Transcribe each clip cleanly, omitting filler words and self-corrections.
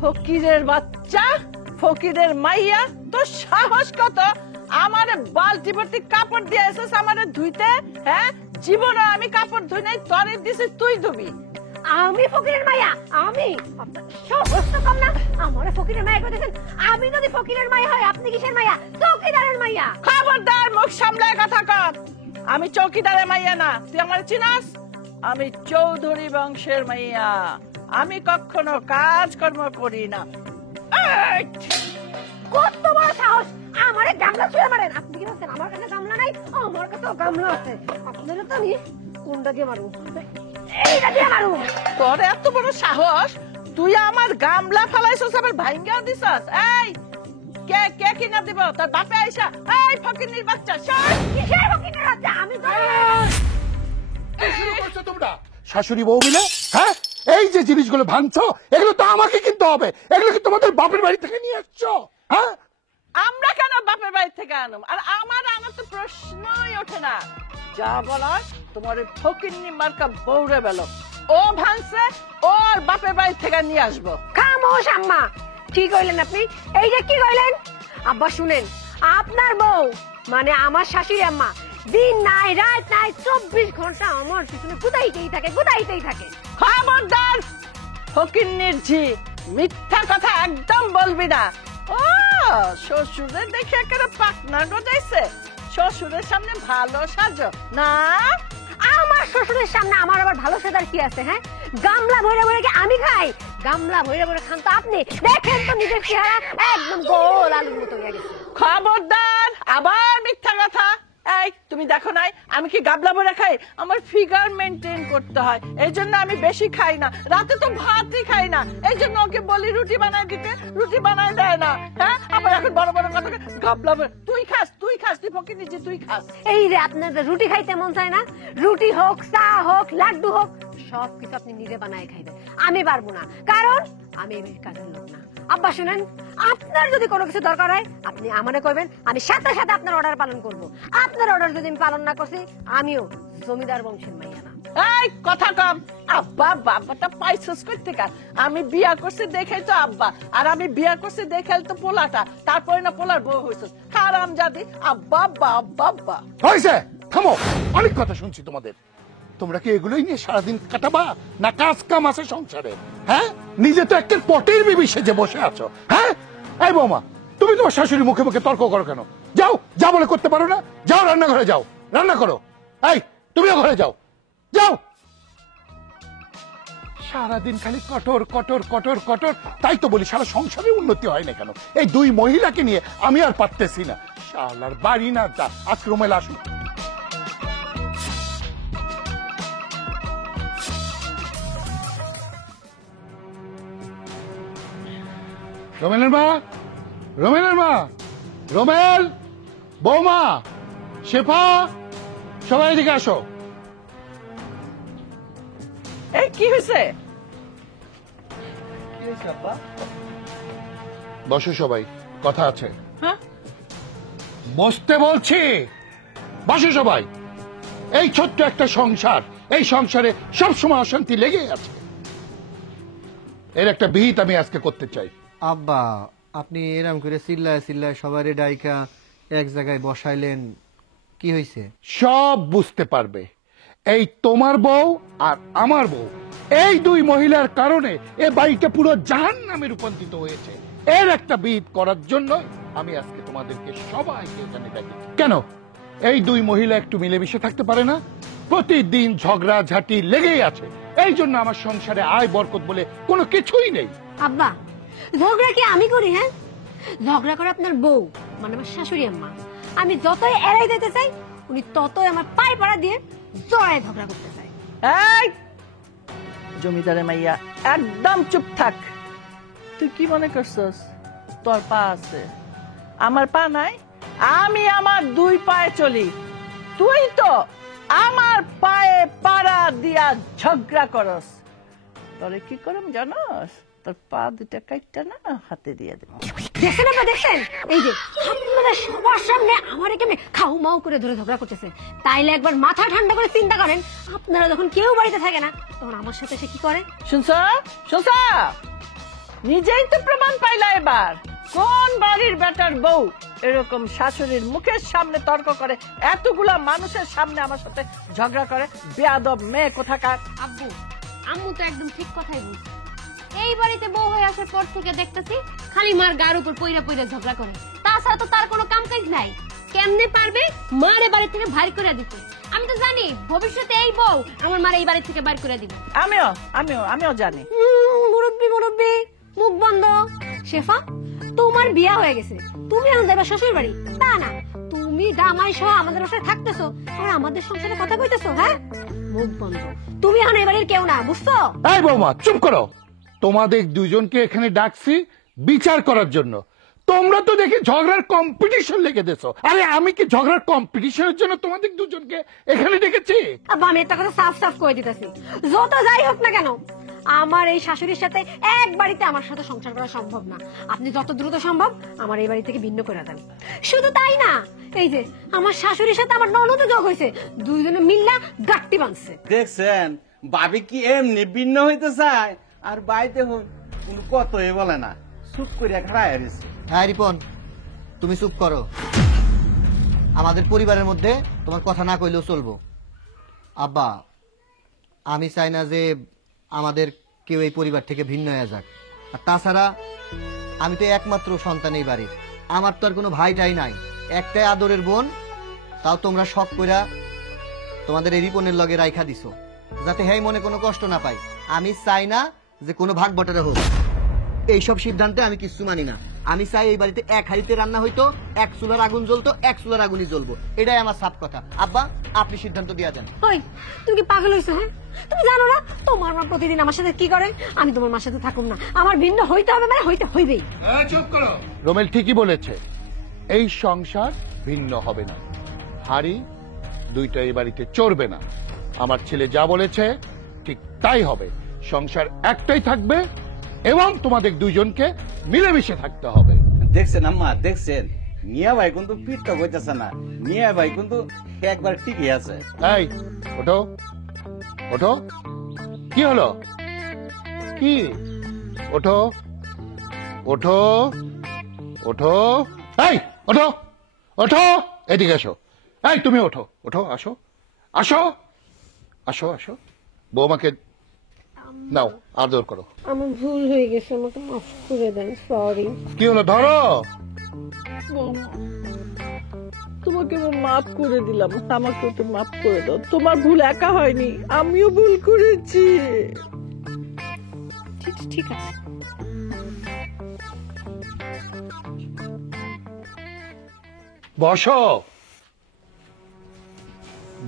ফকিরের বাচ্চা, ফকিরের মাইয়া, তোর সাহস কত আমারে বালতি ভর্তি কাপড় দিয়ে এসেছ আমারে ধুইতে? হ্যাঁ, জীবনে আমি কাপড় ধুই নাই, তোরে দিছি তুই ধুবি। আমি ফকিরের মাইয়া? আমি? সাহস তো কম না, আমারে ফকিরের মাইয়া কইতেছেন? আমি যদি ফকিরের মাইয়া হয়, আপনি কিসের মাইয়া? চৌকিদারের মাইয়া। খবরদার, মুখ সামলায় কথা কর। আমি চৌকিদারের মাইয়া না, তুই আমার চিনাস? আমি চৌধুরী বংশের মাইয়া। আমি কখনো কাজকর্ম করি না। কত বড় সাহস আমারে গামলা ছুঁয়ে মারেন? আপনি কি বলছেন আমার কাছে গামলা নাই? আমার কাছে গামলা আছে। আপনারা তো আমি কোনটা দিয়ে মারবো? এইটা দিয়ে মারবো। তোর এত বড় সাহস, তুই আমার গামলা ফালাইছস, আবার ভাঙ্গাও দিছস? এই কে কে কিনা দিব? তোর বাপে আইসা? এই ফকিন্নির বাচ্চা, সর! কিসের ফকিরের বাচ্চা? আমি তো শুরু করছো তোমরা শাশুড়ি বউ মিলে? হ্যাঁ, এই যে জিনিসগুলো ভাঙছো, এগুলো তো আমাকে কিনতে হবে। এগুলো কি তোমাদের বাপের বাড়ি থেকে নিয়ে আসছো? হ্যাঁ, আমরা কেন বাপের বাড়ি থেকে আনুম? আর আমার তো প্রশ্নই ওঠে না। যা বলার তোমার ওই ফকিন্নি মার্কা বউরে বেলো, ও ভাঙছে, ওর বাপের বাড়ি থেকে নিয়ে আসবো। খামোশ আম্মা। কি কইলেন আপনি? এই যে কি কইলেন? আব্বা শুনেন, আপনার বউ মানে আমার শাশুড়ি আম্মা দিন নাই রাত নাই 24 ঘন্টা আমার পিছনে গুদাইতেই থাকে। খবরদার, ফকিন্নির ঝি, মিথ্যা কথা একদম বলবি না। ও শ্বশুরের দেখে একেবারে পাকনা গজাইছে। শ্বশুরের সামনে ভালো সাজো না? আমার শ্বশুরের সামনে আমার আবার ভালো সাজার কি আছে? হ্যাঁ, গামলা ভরে ভরে কি আমি খাই? গামলা ভরে ভরে খান তো আপনি। দেখেন তো নিজের চেহারা একদম গোল আলুর মতো হয়ে গেছে। খবরদার, আবার মিথ্যা কথা। এই তুমি দেখো নাই আমি কি গাবলা ভরে খাই? আমার ফিগার মেনটেন করতে হয়, এই জন্য আমি বেশি খাই না। রাতে তো ভাতই খাই না, এই জন্য ওকে বলি রুটি বানায় দিতে, রুটি বানায় দেয় না। হ্যাঁ, আবার এখন বড় বড় কথা গাবলা ভরে। তুই খাস, তুই ফকির নিজে তুই খাস। এই যে আপনাদের রুটি খাইতে মন চায় না? রুটি হোক, চা হোক, লাড্ডু হোক, সবকিছু আপনি নিজে বানায় খাইবেন। আমি পারবো না, কারণ আমি এই কাজের লোক না। আব্বা শুনেন, আপনার যদি কোনো কিছু দরকার হয় আপনি আমারে কইবেন, আমি সাথে সাথে আপনার অর্ডার পালন করব। আপনার অর্ডার যদি আমি পালন না করছি, আমিও জমিদার বংশের মাইয়া না। এই কথা কম। আব্বা বাবাটা পাইছস কই থেকে? আমি বিয়া করছি দেখাই তো আব্বা, আর আমি বিয়া করছি দেখাই তো পোলাটা, তারপরে না পোলার বউ হইছস। হারামজাদি, আব্বা আব্বা আব্বা আব্বা। হয়েছে, থামো। অনেক কথা শুনছি তোমাদের। তোমরা কি এগুলোই নিয়ে সারাদিন কাটাবা, না কাজ কাম আছে সংসারে? হ্যাঁ, নিজে তো একটা পটের বিবি সেজে বসে আছো। হ্যাঁ, এই বৌমা, তুমি তোমার শাশুড়ি মুখে মুখে তর্ক করো কেন? যাও, যা বলে করতে পারো না? যাও রান্নাঘরে যাও, রান্না করো। এই তুমিও ঘরে যাও, যাও। সারাদিন খালি কঠোর কঠোর কঠোর কঠোর। তাই তো বলি সারা সংসারে উন্নতি হয় না কেন? এই দুই মহিলাকে নিয়ে আমি আর পারতেছি না। শালার বাড়ি না যা, আজকে রুমেলা আসুক। রোমেলের মা, রোমেলের মা, রোমেল, বৌমা, শেফা, সবাই এদিকে আসো। এই কি হয়েছে? বসো সবাই, কথা আছে। হ্যাঁ, বসতে বলছি, বসো সবাই। এই ছোট্ট একটা সংসার, এই সংসারে সবসময় অশান্তি লেগেই আছে। এর একটা বিহিত আমি আজকে করতে চাই। আব্বা, আপনি এরম করে চিল্লায় চিল্লায় সবারই ডাইকা এক জায়গায় বসাইলেন, কি হয়েছে? সব বুঝতে পারবে। এই তোমার বউ আর আমার বউ, এই দুই মহিলার কারণে এ বাড়িটা পুরো জাহান্নামে রূপান্তরিত হয়েছে। এর একটা বিহিত করার জন্য আমি আজকে তোমাদেরকে সবাইকে এখানে ডাকি। কেন এই দুই মহিলা একটু মিলেমিশে থাকতে পারে না? প্রতিদিন ঝগড়া ঝাঁটি লেগেই আছে। এই জন্য আমার সংসারে আয় বরকত বলে কোনো কিছুই নেই। আব্বা, ঝগড়া কি আমি করি? হ্যাঁ, ঝগড়া করে আপনার বউ মানে আমার শাশুড়ি আম্মা। আমি যতই এড়াই দিতে চাই, উনি ততই আমার পায়ে পাড়া দিয়ে জড়ায় ঝগড়া করতে চাই। এই জমিদারের মাইয়া, একদম চুপ থাক। তুই কি মনে করছস তোর পা আছে, আমার পা নাই? আমি আমার দুই পায়ে চলি। তুই তো আমার পায়ে পাড়া দিয়া ঝগড়া করস। তোরে কি করম জানস? তোর পা দুটা কাইটটা না হাতে দিয়ে দেবো। দেখছেন আপা, দেখছেন? এই যে আপনারা সবার সামনে আমার এখানে খাও মাও করে ধরে ঝগড়া করতেছে। তাইলে একবার মাথা ঠান্ডা করে চিন্তা করেন, আপনারা যখন কেউ বাড়িতে থাকে না তখন আমার সাথে সে কি করে। শুনছ শুনছ, নিজেই তো প্রমাণ পাইলা এবার কোন বাড়ির বেটার বউ এরকম শাশুড়ির মুখের সামনে তর্ক করে, এতগুলা মানুষের সামনে আমার সাথে ঝগড়া করে। বেয়াদব মেয়ে কোথাকার। আব্বু আম্মু তো একদম ঠিক কথাই বলছে। এই বাড়িতে বউ হয়ে আসার পর থেকে দেখতেছি খালি মার গার উপর পইরা পইরা ঝগড়া করে, তাছাড়া তো তার কোনো কাম কাজ নাই। কেমনে পারবে মারে বাড়ি থেকে বাইর করে দিতে? আমি তো জানি ভবিষ্যতে এই বউ আমার মার এই বাড়ি থেকে বাইর করে দিবে। আমিও আমিও আমিও জানি। মুরব্বি মুরব্বি, মুখ বন্ধ। শেফা, তোমার বিয়া হয়ে গেছে, তুমি এখন যাবে শ্বশুর বাড়ি। তা না, তুমি জামাই সহ আমাদের বাসায় থাকতেছো আর আমাদের সংসারে কথা কইতেছো। হ্যাঁ, মুখ বন্ধ। তুমি এখন এই বাড়ির কেউ না, বুঝছো? এই বৌমা চুপ করো। তোমাদের দুজনকে এখানে ডাকছি বিচার করার জন্য। তোমরা তো দেখি ঝগড়ার কম্পিটিশন লেগে দিছো। আরে আমি কি ঝগড়ার কম্পিটিশনের জন্য তোমাদের দুজনকে এখানে ডেকেছি? আব্বা, আমি একটা কথা সাফ সাফ করে দিতেছি, যত যাই হোক না কেন আমার এই শাশুড়ির সাথে এক বাড়িতে আমার সাথে সংসার করা সম্ভব না। আপনি যত দ্রুত সম্ভব আমার এই বাড়ি থেকে ভিন্ন করে দেন। শুধু তাই না, এই যে আমার শাশুড়ির সাথে আমার ননদ যোগ হয়েছে, দুইজনে মিল্লা গাট্টি বাঁধছে। দেখছেন ভাবি কি এমনি ভিন্ন হইতে চায়, আর বাইতে কোনো কথাই বলে না, চুপ করিয়া খাড়ায় রয়েছে। হ্যাঁ রিপন, তুমি চুপ করো। আমাদের পরিবারের মধ্যে তোমার কথা না কইলেও চলবো। আব্বা, আমি চাই না যে আমাদের কেউ এই পরিবার থেকে ভিন্ন হয়ে যাক। আর তাছাড়া আমি তো একমাত্র সন্তান এই বাড়ির, আমার তো আর কোনো ভাইটাই নাই, একটাই আদরের বোন। তাও তোমরা শখ কইরা তোমাদের এই রিপনের লগে রাইখা দিছো, যাতে হ্যাঁ মনে কোনো কষ্ট না পাই। আমি চাই না যে কোনো ভাগ বটারে হোক। এইসব সিদ্ধান্তে আমি কিছু মানি না। আমি চাই এই বাড়িতে এক হাড়িতে রান্না হইতো, এক চুলার আগুন জ্বলতো, এক চুলার আগুনই জ্বলবো। এটাই আমার সাফ কথা। আব্বা, আপনি সিদ্ধান্ত দিয়া দেন। ওই, তুমি কি পাগল হইছো? হ্যাঁ, তুমি জানো না তোমার মা প্রতিদিন আমার সাথে কি করে? আমি তোমার মার সাথে থাকুম না, আমার ভিন্ন হইতে হবে, মানে হইতে হইবেই। চুপ করো। রোমেল ঠিকই বলেছে, এই সংসার ভিন্ন হবে না। হাড়ি দুইটা এই বাড়িতে চড়বে না। আমার ছেলে যা বলেছে ঠিক তাই হবে। সংসার একটাই থাকবে এবং তোমাদের দুইজনকে মিলেমিশে থাকতে হবে। দেখছেন আম্মা, দেখছেন মিয়া ভাই কিন্তু পিঠটা হইতেছে না, মিয়া ভাই কিন্তু একবার ঠিকই আছে। এই ওঠো ওঠো, কি হলো? কি? ওঠো ওঠো ওঠো, এই ওঠো ওঠো, এদিকে আসো। এই তুমি ওঠো ওঠো, আসো আসো আসো আসো। বৌমাকে নাও, আদর করো। আমার ভুল হয়ে গেছে, আমাকে মাফ করে দেন। সরি। কি হলো? ধরো। তোমাকে আমি মাফ করে দিলাম, আমাকে তো মাফ করে দাও। তোমার ভুল একা হয়নি, আমিও ভুল করেছি। ঠিক আছে। বসো।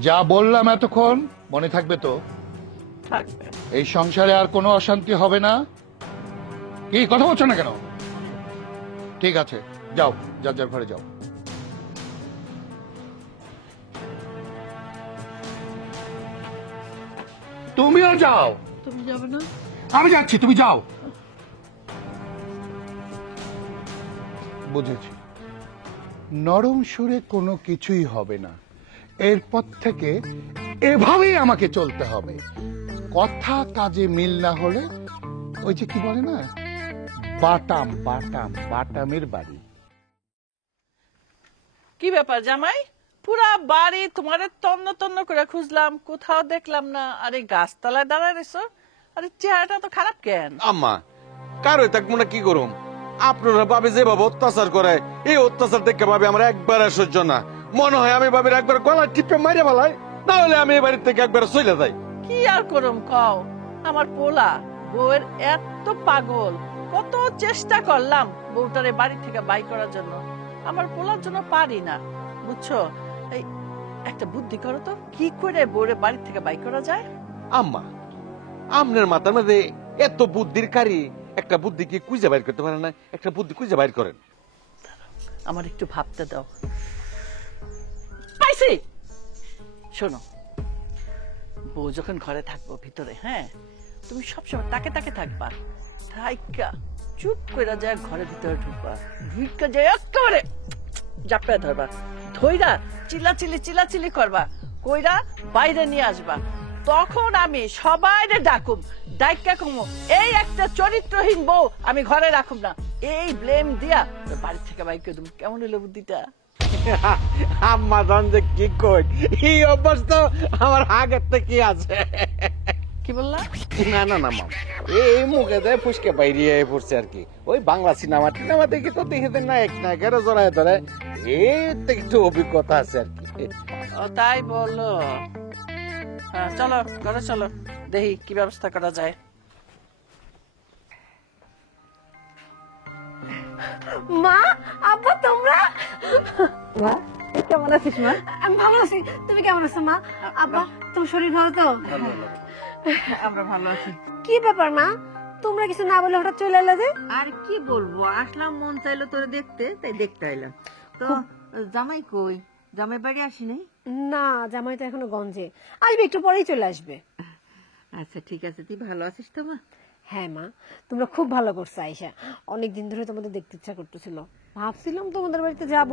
যা বললাম এতক্ষণ মনে থাকবে তো? থাকবে। এই সংসারে আর কোনো অশান্তি হবে না। কি কথা বলছো না কেন? ঠিক আছে, যাও, যার যার ঘরে যাও। তুমিও যাও। তুমি যাবে না? আমি যাচ্ছি, তুমি যাও। বুঝেছি, নরম সুরে কোনো কিছুই হবে না। এরপর থেকে এভাবেই আমাকে চলতে হবে। কথা কাজে মিল না হলে ওই যে কি বলে না, বাটাম বাটাম বাটামের বাড়ি। কি ব্যাপার জামাই? পুরা বাড়ি তোমার তন্ন তন্ন করে খুঁজলাম, কোথাও দেখলাম না। আরে গাছতলায় দাঁড়ায় রয়েছো। আরে চেহারাটা তো খারাপ কেন? আম্মা কারোই থাকবো না, কি করুম? আপনারা ভাবে যেভাবে অত্যাচার করে, এই অত্যাচার দেখে ভাবে আমার একবার সহ্য না। মনে হয় আমি ভাবির একবার গলা টিপে মারিয়ে ফেলাই, না হলে আমি এই বাড়ির থেকে একবার চলে যাই। কি আর করুম কও? আমার পোলা বউয়ের এত পাগল, কত চেষ্টা করলাম বউটারে বাড়ি থেকে বাই করার জন্য। আমার পোলার জন্য পারি না, বুঝছো? এই একটা বুদ্ধি করো তো, কি করে বউরে বাড়ি থেকে বাই করা যায়? আম্মা আপনার মাথার মধ্যে এত বুদ্ধির কারি, একটা বুদ্ধি কি খুঁজে বাইর করতে পারে না? একটা বুদ্ধি খুঁজে বাইর করেন। আমার একটু ভাবতে দাও। পাইছি, শোনো। বউ যখন ঘরে থাকবো ভিতরে, হ্যাঁ, তুমি সবসময় তাকে তাকে থাকবা, থাইকা চুপ কইরা যায় ঘরের ভিতরে ঢুকবা, ঢুইকা যায় একেবারে জাপড়া ধরবা, ধইরা চিল্লাচিল্লি করবা, কইরা বাইরে নিয়ে আসবা। তখন আমি সবাইরে ডাকুম, ডাইকা কমো এই একটা চরিত্রহীন বউ আমি ঘরে রাখুম না, এই ব্লেম দিয়া বাড়ি থেকে বাইক করে দেবো। কেমন হলো বুদ্ধিটা? আম্মা জান যে কি কই, এই অভ্যাস তো আমার আগের থেকে আছে। কি বললা? না না না মাম, এই মুখে দেয় ফুসকে বাইরে পড়ছে আর কি। ওই বাংলা সিনেমা টিনেমা দেখি তো দেখেছেন নায়ক নায়িকার জড়ায় ধরে, এই তো একটু অভিজ্ঞতা আছে আর কি। ও তাই বলো? হ্যাঁ চলো ঘরে চলো, দেখি কি ব্যবস্থা করা যায়। মা, আব্বা, তোমরা? মা কেমন আছিস মা? আমি ভালো আছি, তুমি কেমন আছো মা? আব্বা, তোমার শরীর ভালো তো? আমরা ভালো আছি। কি ব্যাপার মা, তোমরা কিছু না বলে হঠাৎ চলে এলে যে? আর কি বলবো, আসলাম মন চাইলো তোরে দেখতে, তাই দেখতে এলাম। তো জামাই কই? জামাই বাড়ি আসি নাই? না, জামাই তো এখনো গঞ্জে, আসবে একটু পরেই চলে আসবে। আচ্ছা ঠিক আছে, তুই ভালো আছিস তো মা? হ্যাঁ মা, তোমরা খুব ভালো করছো আইসা, অনেকদিন ধরে তোমাদের দেখতে ইচ্ছা করতেছিল, ভাবছিলাম তোমাদের বাড়িতে যাব,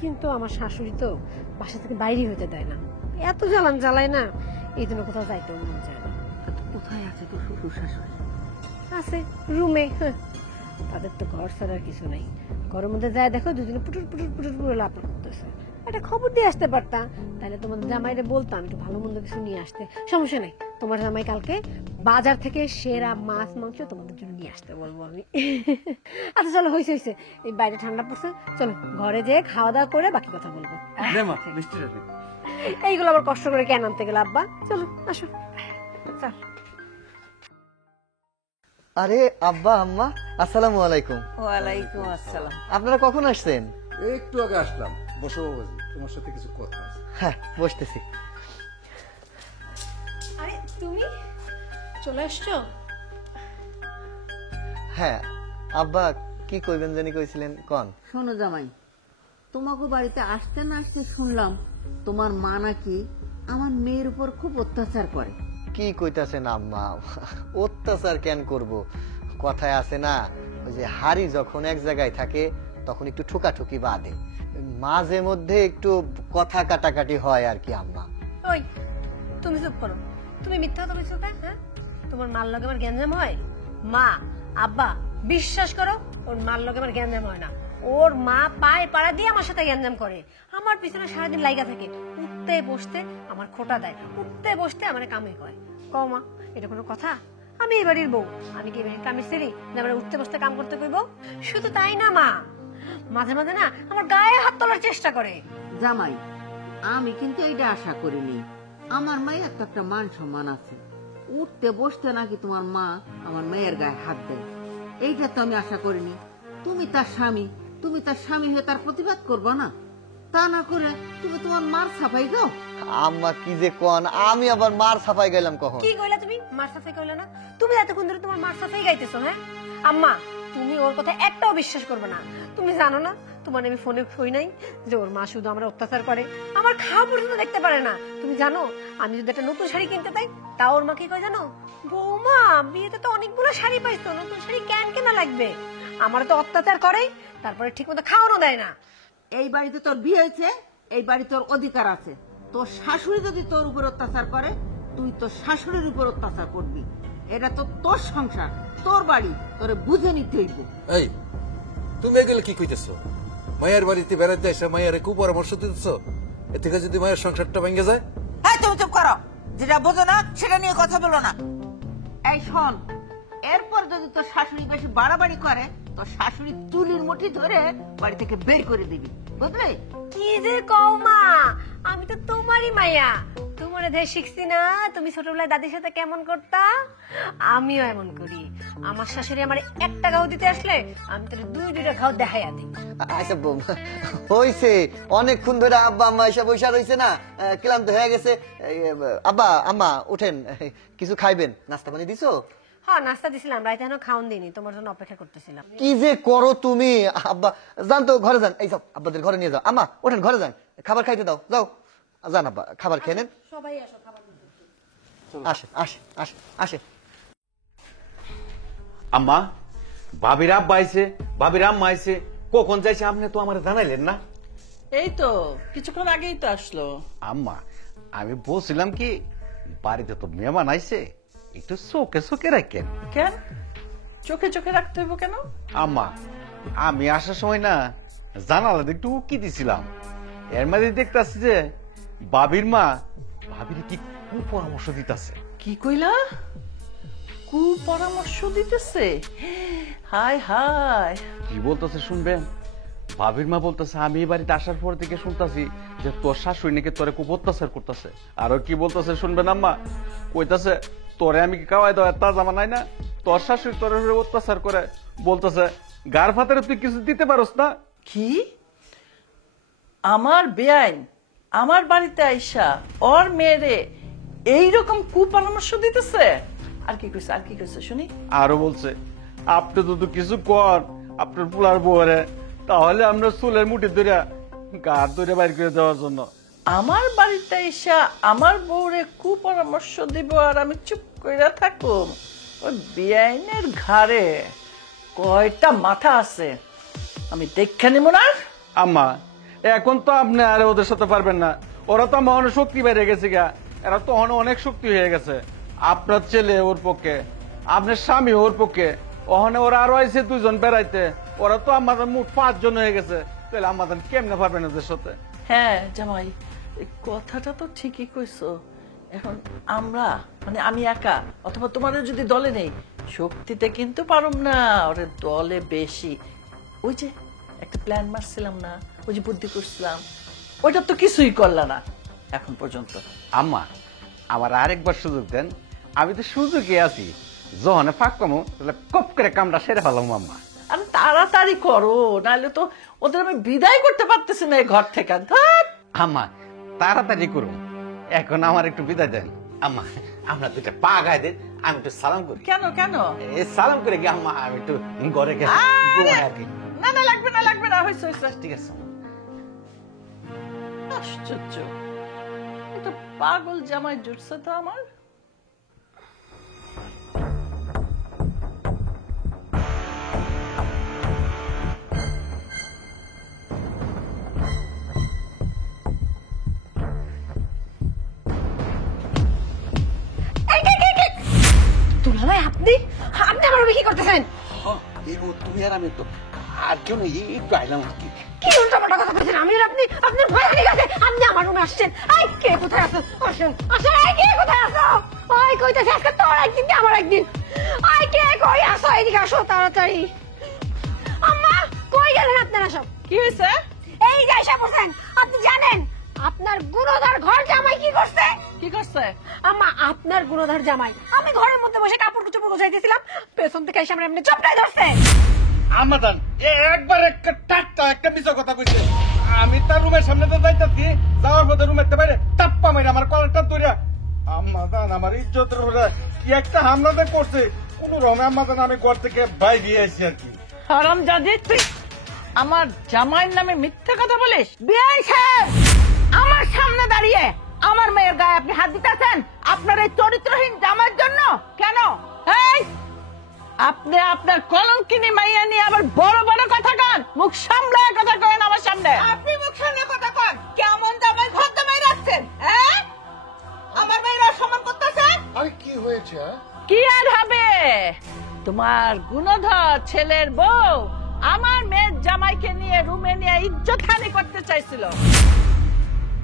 কিন্তু আমার শাশুড়ি তো বাসা থেকে বাইরে হতে দেয় না, এত জ্বালায় না, এই জন্য কোথাও যাইতেও মন চায় না। তো কোথায় আছে তোর শ্বশুর শাশুড়ি? আছে রুমে, তাদের তো ঘর ছাড়ার কিছু নাই, ঘরের মধ্যে যায় দেখো দুজনে পুটুর লাভ করতেছে। একটা খবর দিয়ে আসতে পারতাম, তাহলে তোমাদের জামাইরে বলতাম একটু ভালো মন্দ কিছু নিয়ে আসতে। সমস্যা নাই, তোমার জামাই কালকে বাজার থেকে সেরা মাছ মাংস তোমাদের জন্য নিয়ে আসতে বলবো আমি। আচ্ছা চলো, হয়েছে, এই বাইরে ঠান্ডা পড়ছে, চলো ঘরে যেয়ে খাওয়া দাওয়া করে বাকি কথা বলবো। এইগুলো আবার কষ্ট করে কেন আনতে গেলে আব্বা? চলো আসো, চল। আরে আব্বা আম্মা, আসসালামু আলাইকুম। ওয়ালাইকুম আসসালাম। আপনারা কখন আসছেন? একটু আগে আসলাম। বসো বাবাজি, তোমার সাথে কিছু কথা আছে। হ্যাঁ বসতেছি। আরে তুমি চলে আসছো? হ্যাঁ আব্বা, কি কইবেন জানি কইছিলেন, কন। শোনো জামাই, তোমাকে বাড়িতে আসতে না আসতে শুনলাম তোমার মা নাকি আমার মেয়ের উপর খুব অত্যাচার করে। কি কইতাছেন আম্মা? অত্যাচার কেন করব? কথায় আছে না, ওই যে হাড়ি যখন এক জায়গায় থাকে তখন একটু ঠুকাঠুকি বাঁধে, মাঝে মধ্যে একটু কথা কাটাকাটি হয় আর কি আম্মা। ওই তুমি চুপ করো, তুমি মিথ্যা কথা বলছো কেন? হ্যাঁ, তোমার মার লগে আমার গ্যাঞ্জাম হয়? মা, আব্বা, বিশ্বাস করো ওর মার লগে আমার গ্যাঞ্জাম হয় না, ওর মা পায়ে পাড়া দিয়ে আমার সাথে গ্যাঞ্জাম করে, আমার পিছনে সারাদিন লাইগা থাকে, উঠতে বসতে আমার খোটা দেয়, উঠতে বসতে আমার কামে কয়। কও মা, এটা কোনো কথা? আমি এই বাড়ির বউ, আমি কি বাড়ির কামের ছেড়ে যে আমার উঠতে বসতে কাম করতে কইব? শুধু তাই না মা, মাঝে মাঝে না আমার গায়ে হাত তোলার চেষ্টা করে। জামাই, আমি কিন্তু এইটা আশা করিনি। আমার মায়ের তো একটা মান সম্মান আছে, উঠতে বসতে নাকি তোমার মা আমার মেয়ের গায়ে হাত দেয়, এইটা তো আমি আশা করিনি। তুমি তার স্বামী হয়ে তার প্রতিবাদ করবো না, তা না করে তুমি তোমার মার ছাপাই দাও। আম্মা কি যে কন, আমি আবার মার ছাপাই গেলাম কখন? কি কইলা তুমি? মার সাফাই কইলা না? তুমি এতক্ষণ ধরে তোমার মার সাফাই গাইতেছো। হ্যাঁ আম্মা, তুমি ওর কথা একটাও বিশ্বাস করবে না। তুমি জানো না তোমার আমি ফোনে কই নাই যে ওর মা শুধু আমরা অত্যাচার করে, আমার খাওয়া পর্যন্ত দেখতে পারে না। তুমি জানো আমি যদি একটা নতুন শাড়ি কিনতে পাই, তা ওর মা কি কয় জানো? বৌমা, বিয়েতে তো অনেকগুলো শাড়ি পাইছো, নতুন শাড়ি কেন কেনা লাগবে? আমার তো অত্যাচার করে, তারপরে ঠিক মতো খাওয়ানো দেয় না। এই বাড়িতে তোর বিয়ে হয়েছে, এই বাড়ি তোর অধিকার আছে। তোর শাশুড়ি যদি তোর উপর অত্যাচার করে, তুই তোর শাশুড়ির উপর অত্যাচার করবি। এটা তো তোর সংসার, তোর বাড়ি, তোরে বুঝে নিতে হইব। এই তুমি এগুলো কি কইতেছো? মায়ের বাড়িতে বেড়াতে এসে মায়ের কু পরামর্শ দিতেছো? এ থেকে যদি মায়ের সংসারটা ভেঙে যায়? হ্যাঁ তুমি চুপ করো, যেটা বোঝো না সেটা নিয়ে কথা বলো না। এই শোন, এরপর যদি তোর শাশুড়ি বেশি বাড়াবাড়ি করে, তোর শাশুড়ি চুলির মুঠি ধরে বাড়ি থেকে বের করে দিবি, বুঝলে? কি যে কও মা, আমি তো তোমারই মাইয়া, তোমার ধরে শিখছি না তুমি ছোটবেলায় দাদির সাথে কেমন করতা, আমিও এমন করি। আমার শাশুড়ি আমার একটা ঘাও দিতে আসলে আমি তোর দুইটা ঘাও দেখাইয়া দিই। আচ্ছা বৌমা, হইছে অনেকক্ষণ ধরে আব্বা আম্মা এসে বসে রয়েছে না, ক্লান্ত হয়ে গেছে। আব্বা আম্মা উঠেন, কিছু খাইবেন? নাস্তা পানি দিছো? হ্যাঁ নাস্তা দিছিলাম, রাইতে এখনো খাওন দিইনি, তোমার জন্য অপেক্ষা করতেছিলাম। কি যে করো তুমি আব্বা, যান তো ঘরে যান, এই যাও আব্বাদের ঘরে নিয়ে যাও। আম্মা ওঠেন, ঘরে যান, খাবার খাইতে দাও, যাও যান আব্বা, খাবার খেয়ে নেন। সবাই আসো, খাবার আসে আসে আসে আসে আম্মা, ভাবির আব্বা আইছে, ভাবির আম্মা আইছে, কখন যাইছে আপনি তো আমার জানাইলেন না। এই তো কিছুক্ষণ আগেই তো আসলো। আম্মা, আমি বলছিলাম কি বাড়িতে তো মেহমান আইছে, একটু চোখে চোখে রাখেন। কেন চোখে চোখে রাখতে হইব কেন? আম্মা, আমি আসার সময় না জানালা দিয়ে একটু উকি দিছিলাম, এর মাঝে দেখতেছি যে ভাবির মা ভাবির কি কুপরামর্শ দিতেছে। কি কইলা? কুপরামর্শ দিতেছে? হায় হায়। কি বলতেছে শুনবেন? ভাবির মা বলতেছে আমি এই বাড়িতে আসার পর থেকে শুনতাছি যে তোর শাশুড়ি নাকি তোরে খুব অত্যাচার করতেছে। আরো কি বলতেছে শুনবেন আম্মা? কইতাছে তোরে আমি কি খাওয়াই দেওয়া তা জামা নাই না, তোর শাশুড়ি তোর অত্যাচার করে, বলতেছে গার ফাতারে তুই কিছু দিতে পারস না। কি? আমার বেআইন আমার বাড়িতে আইসা ওর মেয়েরে এইরকম কুপরামর্শ দিতেছে? আর কি কইছে, আর কি কইছে শুনি? আরো বলছে আপনি যদি কিছু কর আপনার পোলার বউরে, তাহলে আমরা চুলের মুঠি ধরে গার ধরে বাইর করে দেওয়ার জন্য। আমার বাড়িতে আইসা আমার বউরে কুপরামর্শ দিব আর আমি চুপ কইরা থাকুম? ওই বেআইনের ঘাড়ে কয়টা মাথা আছে আমি দেখে নিব না? আম্মা, এখন তো আপনি আর ওদের সাথে পারবেন না, ওরা তো আমার অনেক শক্তি বেড়ে গেছে গা, এরা তো অনেক শক্তি হয়ে গেছে। আপনার ছেলে ওর পক্ষে, আপনার স্বামী ওর পক্ষে, ওখানে ওরা আরো আইছে 2 জন বেড়াইতে, ওরা তো আমাদের মোট 5 জন হয়ে গেছে, তাহলে আমাদের কেমনে পারবেন ওদের সাথে? হ্যাঁ জামাই, এই কথাটা তো ঠিকই কইছো। এখন আমরা মানে আমি একা অথবা তোমাদের যদি দলে নেই, শক্তিতে কিন্তু পারুম না, ওরে দলে বেশি। ওই যে একটা প্ল্যান মারছিলাম না, ওই যে বুদ্ধি করছিলাম, ওইটা তো কিছুই করলা না এখন পর্যন্ত। আম্মা, আমার আরেকবার সুযোগ দেন, আমি তো সুযোগে আছি, যখন ফাঁক কমো তাহলে কপ করে কামটা সেরে ফেলাম। আম্মা আমি তাড়াতাড়ি করো, নাহলে তো ওদের আমি বিদায় করতে পারতেছি না এই ঘর থেকে। ধ্যাৎ। আম্মা তাড়াতাড়ি করুন, এখন আমার একটু বিদায় দেন। আম্মা আমরা 2টা পা গায়ে দেন, আমি একটু সালাম করি। কেন কেন? এই সালাম করে গিয়ে আম্মা আমি একটু ঘরে গেছি। না না লাগবে না লাগবে না, হয়েছে হয়েছে। ঠিক আছে। আশ্চর্য, এটা পাগল জামাই জুটছে তো আমার। দুলাভাই আপনি আপনি আমার রুমে কি করতেছেন? তুমি আর আমি তো আর কেউ নেই, একটু আইলাম আর কি। কি উল্টাপাল্টা কথা বলছেন? আমি আর আপনি আপনার ভয় লেগে গেছে, আপনি আমার রুমে আসছেন। এই কে কোথায় আছো? আসেন আসেন। এই কে কোথায় আছো? ওই কইতাছে আজকে তোর একদিন কি আমার একদিন। এই কে কই আছো? এদিকে আসো তাড়াতাড়ি। আম্মা কই গেলেন আপনারা সব? কি হয়েছে? এই যে এসে বসেন। আপনি জানেন আপনার গুণধর ঘর জামাই কি করছে? কি করছে? আম্মা আপনার গুণধর জামাই, আমি ঘরের মধ্যে বসে কাপড় চোপড় গোছাইতেছিলাম, পেছন থেকে এসে আমার এমনি চপটাই ধরছে। আমাদান একবার একটা মিছা কথা কইছে। আমি তার রুমের সামনে তো যাইতাছি, যাওয়ার পথে রুমের বাইরে টাপ্পা মাইরা আমার কলারটা ধরিয়া আমাদান আমার ইজ্জতের উপরে কি একটা হামলা করছে। কোন রকমে আমাদান আমি ঘর থেকে বাইরে আসি আর কি। হারামজাদি, তুই আমার জামাইয়ের নামে মিথ্যা কথা বলিস? বিআই সাহেব, আমার সামনে দাঁড়িয়ে আমার মেয়ের গায়ে আপনি হাত দিতেছেন আপনার এই চরিত্রহীন জামাইয়ের জন্য? কেন? এই আপনি আপনার কলঙ্কিনী মাইয়া নিয়ে আবার বড় বড় কথা কন, মুখ সামলায় কথা কন আমার সামনে। আপনি মুখ সামলে কথা কন। কেমন জামাই ঘর জামাই রাখছেন? হ্যাঁ, আমার মেয়ের অসম্মান করতেছেন। আরে কি হয়েছে? কি আর হবে, তোমার গুণধর ছেলের বউ আমার মেয়ের জামাইকে নিয়ে রুমে নিয়ে ইজ্জতহানি করতে চাইছিল।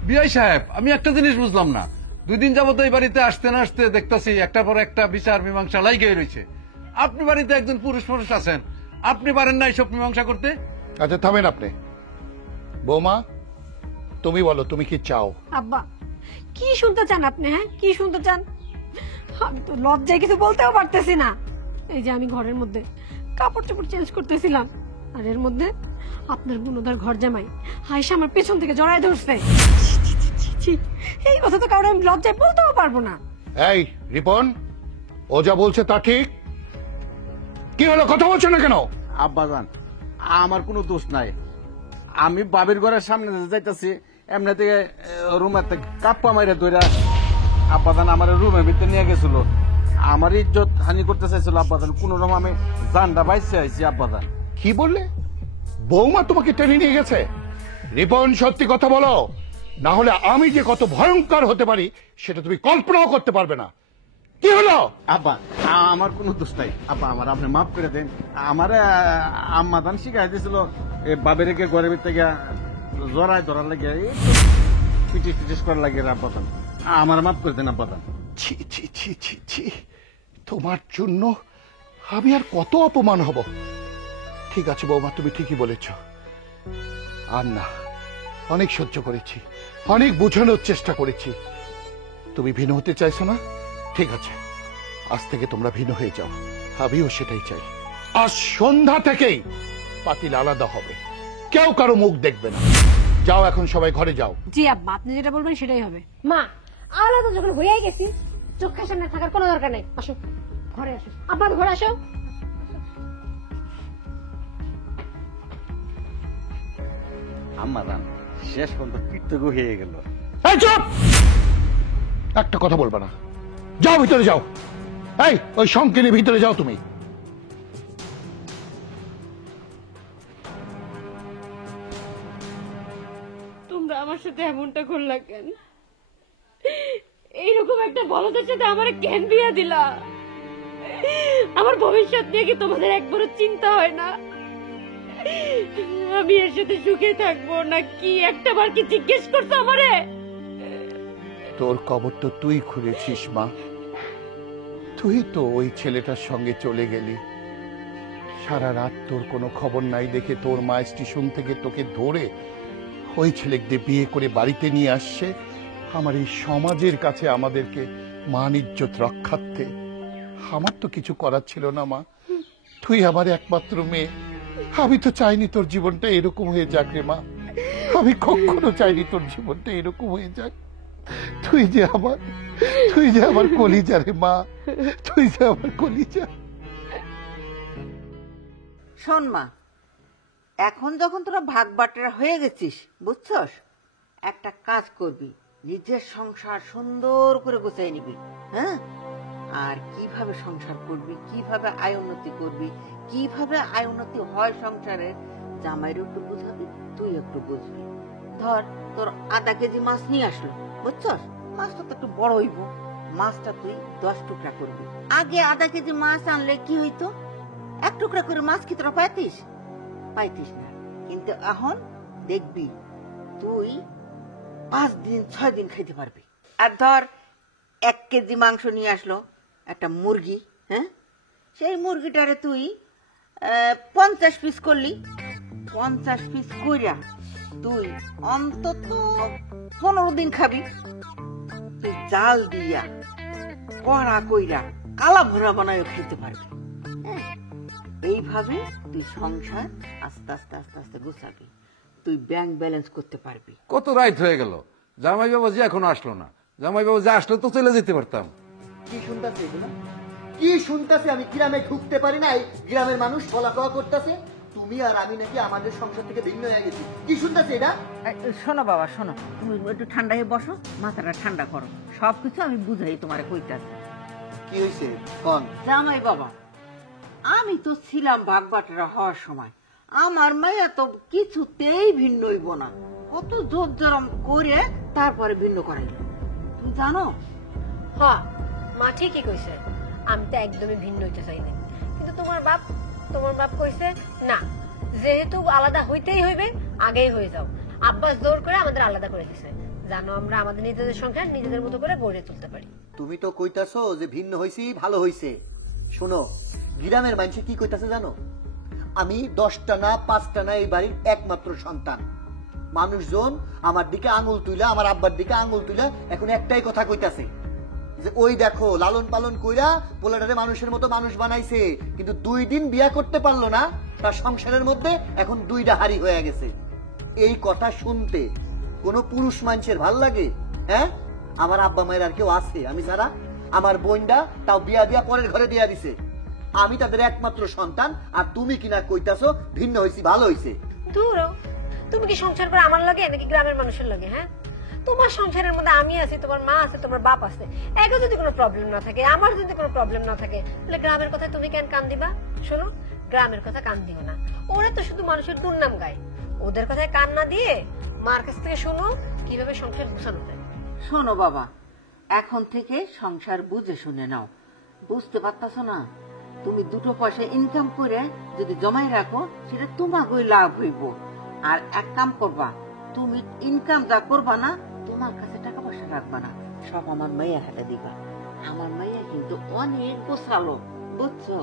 বিআই সাহেব, আমি একটা জিনিস বুঝলাম না, 2 দিন যাবত এই বাড়িতে আসতে না আসতে দেখতেছি একটার পর একটা বিচার মীমাংসা লাগিয়ে রয়েছে। আপনি বাড়িতে একজন পুরুষ মানুষ আছেন, আপনি পারেন না এইসব মীমাংসা করতে? আচ্ছা থামেন আপনি। বৌমা তুমি বলো, তুমি কি চাও? আব্বা কি শুনতে চান আপনি? হ্যাঁ কি শুনতে চান? আমি তো লজ্জায় কিছু বলতেও পারতেছি না। এই যে আমি ঘরের মধ্যে কাপড় চোপড় চেঞ্জ করতেছিলাম, আর এর মধ্যে আপনার গুণধর ঘর জামাই আয়েশা আমার পেছন থেকে জড়ায় ধরছে। এই কথা তো কারণ আমি লজ্জায় বলতেও পারবো না। এই রিপন, ও যা বলছে তা ঠিক? কি হলো, কথা বলছো না কেন? আব্বাজান আমার কোনো দোষ নাই, আমি বাবির ঘরের সামনে যাইতাছি, এমনি থেকে রুমের থেকে কাপ্পা মাইরে ধরে আব্বাজান আমার রুমের ভিতরে নিয়ে গেছিল। আমার ইজ্জত হানি করতে চাইছিল আব্বাজান, কোন রকম আমি জানটা বাইসে আইছি আব্বাজান। কি বললে? বৌমা তোমাকে টেনে নিয়ে গেছে? রিপন, সত্যি কথা বলো, না হলে আমি যে কত ভয়ঙ্কর হতে পারি সেটা তুমি কল্পনাও করতে পারবে না। কি হলো? আব্বা, আমার কোনো দোষ নাই আব্বা, আমার আপনি মাফ করে দেন। আমার আম্মাদান শিখাই দিয়েছিল বাবের রেখে ঘরের ভিতরে গিয়া জড়ায় ধরার লাগে, পিটিস টিটিস করার লাগে আব্বাদান, আমার মাফ করে দেন আব্বাদান। ছি ছি ছি ছি ছি, তোমার জন্য আমি আর কত অপমান হব। ঠিক আছে বৌমা, তুমি ঠিকই বলেছ। আর না, অনেক সহ্য করেছি, অনেক বোঝানোর চেষ্টা করেছি। তুমি ভিন্ন হতে চাইছো না? ঠিক আছে, আজ থেকে তোমরা ভিন্ন হয়ে যাও, আমিও সেটাই চাই। আজ সন্ধ্যা থেকেই পাতিল আলাদা হবে, কেউ কারো মুখ দেখবে না। যাও এখন সবাই ঘরে যাও। জি আব্বা, আপনি যেটা বলবেন সেটাই হবে। মা, আলাদা যখন হয়েই গেছি, চোখের সামনে থাকার কোনো দরকার নেই। আসো ঘরে, আসো আব্বা, ঘরে আসো। আম্মাদান শেষ পর্যন্ত কীর্তক হয়ে গেল। এই চুপ! একটা কথা বলবে না। যাও ভিতরে যাও। এই, ওই সংকিনী ভিতরে যাও তুমি। তোমরা আমার সাথে এমনটা করলা কেন? এইরকম একটা বলদের সাথে আমার কেন বিয়া দিলা? আমার ভবিষ্যৎ নিয়ে কি তোমাদের একবারও চিন্তা হয় না? আমি এর সাথে সুখে থাকবো না কি একটা বার কি জিজ্ঞেস করছো আমারে? তোর কবর তো তুই খুলেছিস মা, তুই তো ওই ছেলেটার সঙ্গে চলে গেলি। সারা রাত তোর কোনো খবর নাই দেখে তোর মা স্টেশন থেকে তোকে ধরে ওই ছেলেকে বিয়ে করে বাড়িতে নিয়ে আসছে আমার এই সমাজের কাছে আমাদেরকে মান ইজ্জত রক্ষার্থে। আমার তো কিছু করার ছিল না মা, তুই আমার একমাত্র মেয়ে। আমি তো চাইনি তোর জীবনটা এরকম হয়ে যাক রে মা, আমি কখনো চাইনি তোর জীবনটা এরকম হয়ে যাক। তুই যে আমার কলিজা রে মা, তুই যে আমার কলিজা। শোন মা, এখন যখন তোরা ভাগ বাটরা হয়ে গেছিস, বুঝছস, একটা কাজ করবি, নিজের সংসার সুন্দর করে গোছাই নিবি। হ্যাঁ, আর কিভাবে সংসার করবি, কিভাবে আয় উন্নতি করবি, কিভাবে আয় উন্নতি হয় সংসারে, জামাইয়ের একটু বুঝাবি, তুই একটু বুঝবি। ধর, তোর আধা কেজি মাছ নিয়ে আসলো, বুঝছস, মাছটা তো একটু বড় হইব, মাছটা তুই 10 টুকরা করবি। আগে আধা কেজি মাছ আনলে কি হইতো, 1 টুকরা করে মাছ কি তোরা পাইতিস না, কিন্তু এখন দেখবি তুই 5 দিন 6 দিন খাইতে পারবি। আর ধর 1 কেজি মাংস নিয়ে আসলো একটা মুরগি, হ্যাঁ, সেই মুরগিটারে তুই 50 পিস করলি, 50 পিস কইরা তুই অন্তত 15 দিন খাবি। তুই জাল দিয়া কড়া কইরা কালা ভরা বানায় খেতে পারবি। এইভাবে তুই সংসার আস্তে আস্তে আস্তে আস্তে গুছাবি, তুই ব্যাংক ব্যালেন্স করতে পারবি। কত রাইত হয়ে গেল, জামাই বাবাজি এখনো আসলো না। জামাই বাবাজি আসলে তো চলে যেতে পারতাম। কি শুনতাছি এগুলো? কি শুনতাছি? আমি গ্রামে ঢুকতে পারি নাই, গ্রামের মানুষ বলা কওয়া করতেছে তুমি আর আমি নাকি আমাদের সংসার থেকে ভিন্ন হয়ে গেছি। কি শুনতাছি এটা? শোনো বাবা, শোনো, তুমি একটু ঠান্ডা হয়ে বসো, মাথাটা ঠান্ডা করো, সবকিছু আমি বুঝাই তোমারে কইতাছি। কি হয়েছে কোন? জামাই বাবা, আমি তো ছিলাম ভাগ বাটরা হওয়ার সময়, আমার মাইয়া তো কিছুতেই ভিন্ন হইব না, কত জোর জরম করে তারপরে ভিন্ন করাইল, তুমি জানো? হ্যাঁ মা ঠিকই কইছে, আমি তো একদমই ভিন্ন হইতে চাই না, কিন্তু তোমার বাপ কইছে না, যেহেতু আলাদা হইতেই হইবে আগেই হয়ে যাও। আব্বাস জোর করে আমাদের আলাদা করে দিছে, জানো আমরা আমাদের নিজেদের সংসার নিজেদের মতো করে গড়ে তুলতে পারি। তুমি তো কইতাছো যে ভিন্ন হইছি, ভালো হইছে। শোনো, গ্রামের মানুষ কি কইতাছে জানো? আমি 10টা না 5টা না এই বাড়ির একমাত্র সন্তান। মানুষজন আমার দিকে আঙুল তুইলা, আমার আব্বার দিকে আঙুল তুইলা এখন একটাই কথা কইতাছে যে ওই দেখো লালন পালন কইরা পোলাটারে মানুষের মতো মানুষ বানাইছে, কিন্তু 2 দিন বিয়া করতে পারলো না, তার সংসারের মধ্যে এখন 2টা হাড়ি হয়ে গেছে। এই কথা শুনতে কোন পুরুষ মানুষের ভাল লাগে? হ্যাঁ, আমার আব্বা মায়ের আর কেউ আছে আমি ছাড়া? আমার বোনটা তাও বিয়া দিয়া পরের ঘরে দিয়া দিছে, আমি তাদের একমাত্র সন্তান, আর তুমি কিনা কইতাছো ভিন্ন হইছি ভালো হইছে। দূর, তুমি কি সংসার করে আমার লাগে নাকি গ্রামের মানুষের লাগে? হ্যাঁ, তোমার সংসারের মধ্যে আমি আছি, তোমার মা আছে, তোমার বাপ আছে। একে যদি কোনো প্রবলেম না থাকে, আমার যদি কোনো প্রবলেম না থাকে, তাহলে গ্রামের কথা তুমি কেন কান দিবা? শোনো, গ্রামের কথা কান দিও না। ওরা তো শুধু মানুষের দুর্নাম গায়। ওদের কথায় কান না দিয়ে মার কাছ থেকে শোনো কিভাবে সংসার গুছানো যায়। শোনো বাবা, এখন থেকে সংসার বুঝে শুনে নাও। বুঝতে পারতাছো না? তুমি দুটো পয়সা ইনকাম করে যদি জমাই রাখো, সেটা তোমাকেই লাভ হইব। আর এক কাম করবা, তুমি ইনকাম যা করবা না, তোমার কাছে টাকা পয়সা রাখবা না, সব আমার মাইয়া হাতে দিবা। আমার মাইয়া কিন্তু অনেক গোছালো, বুঝছো?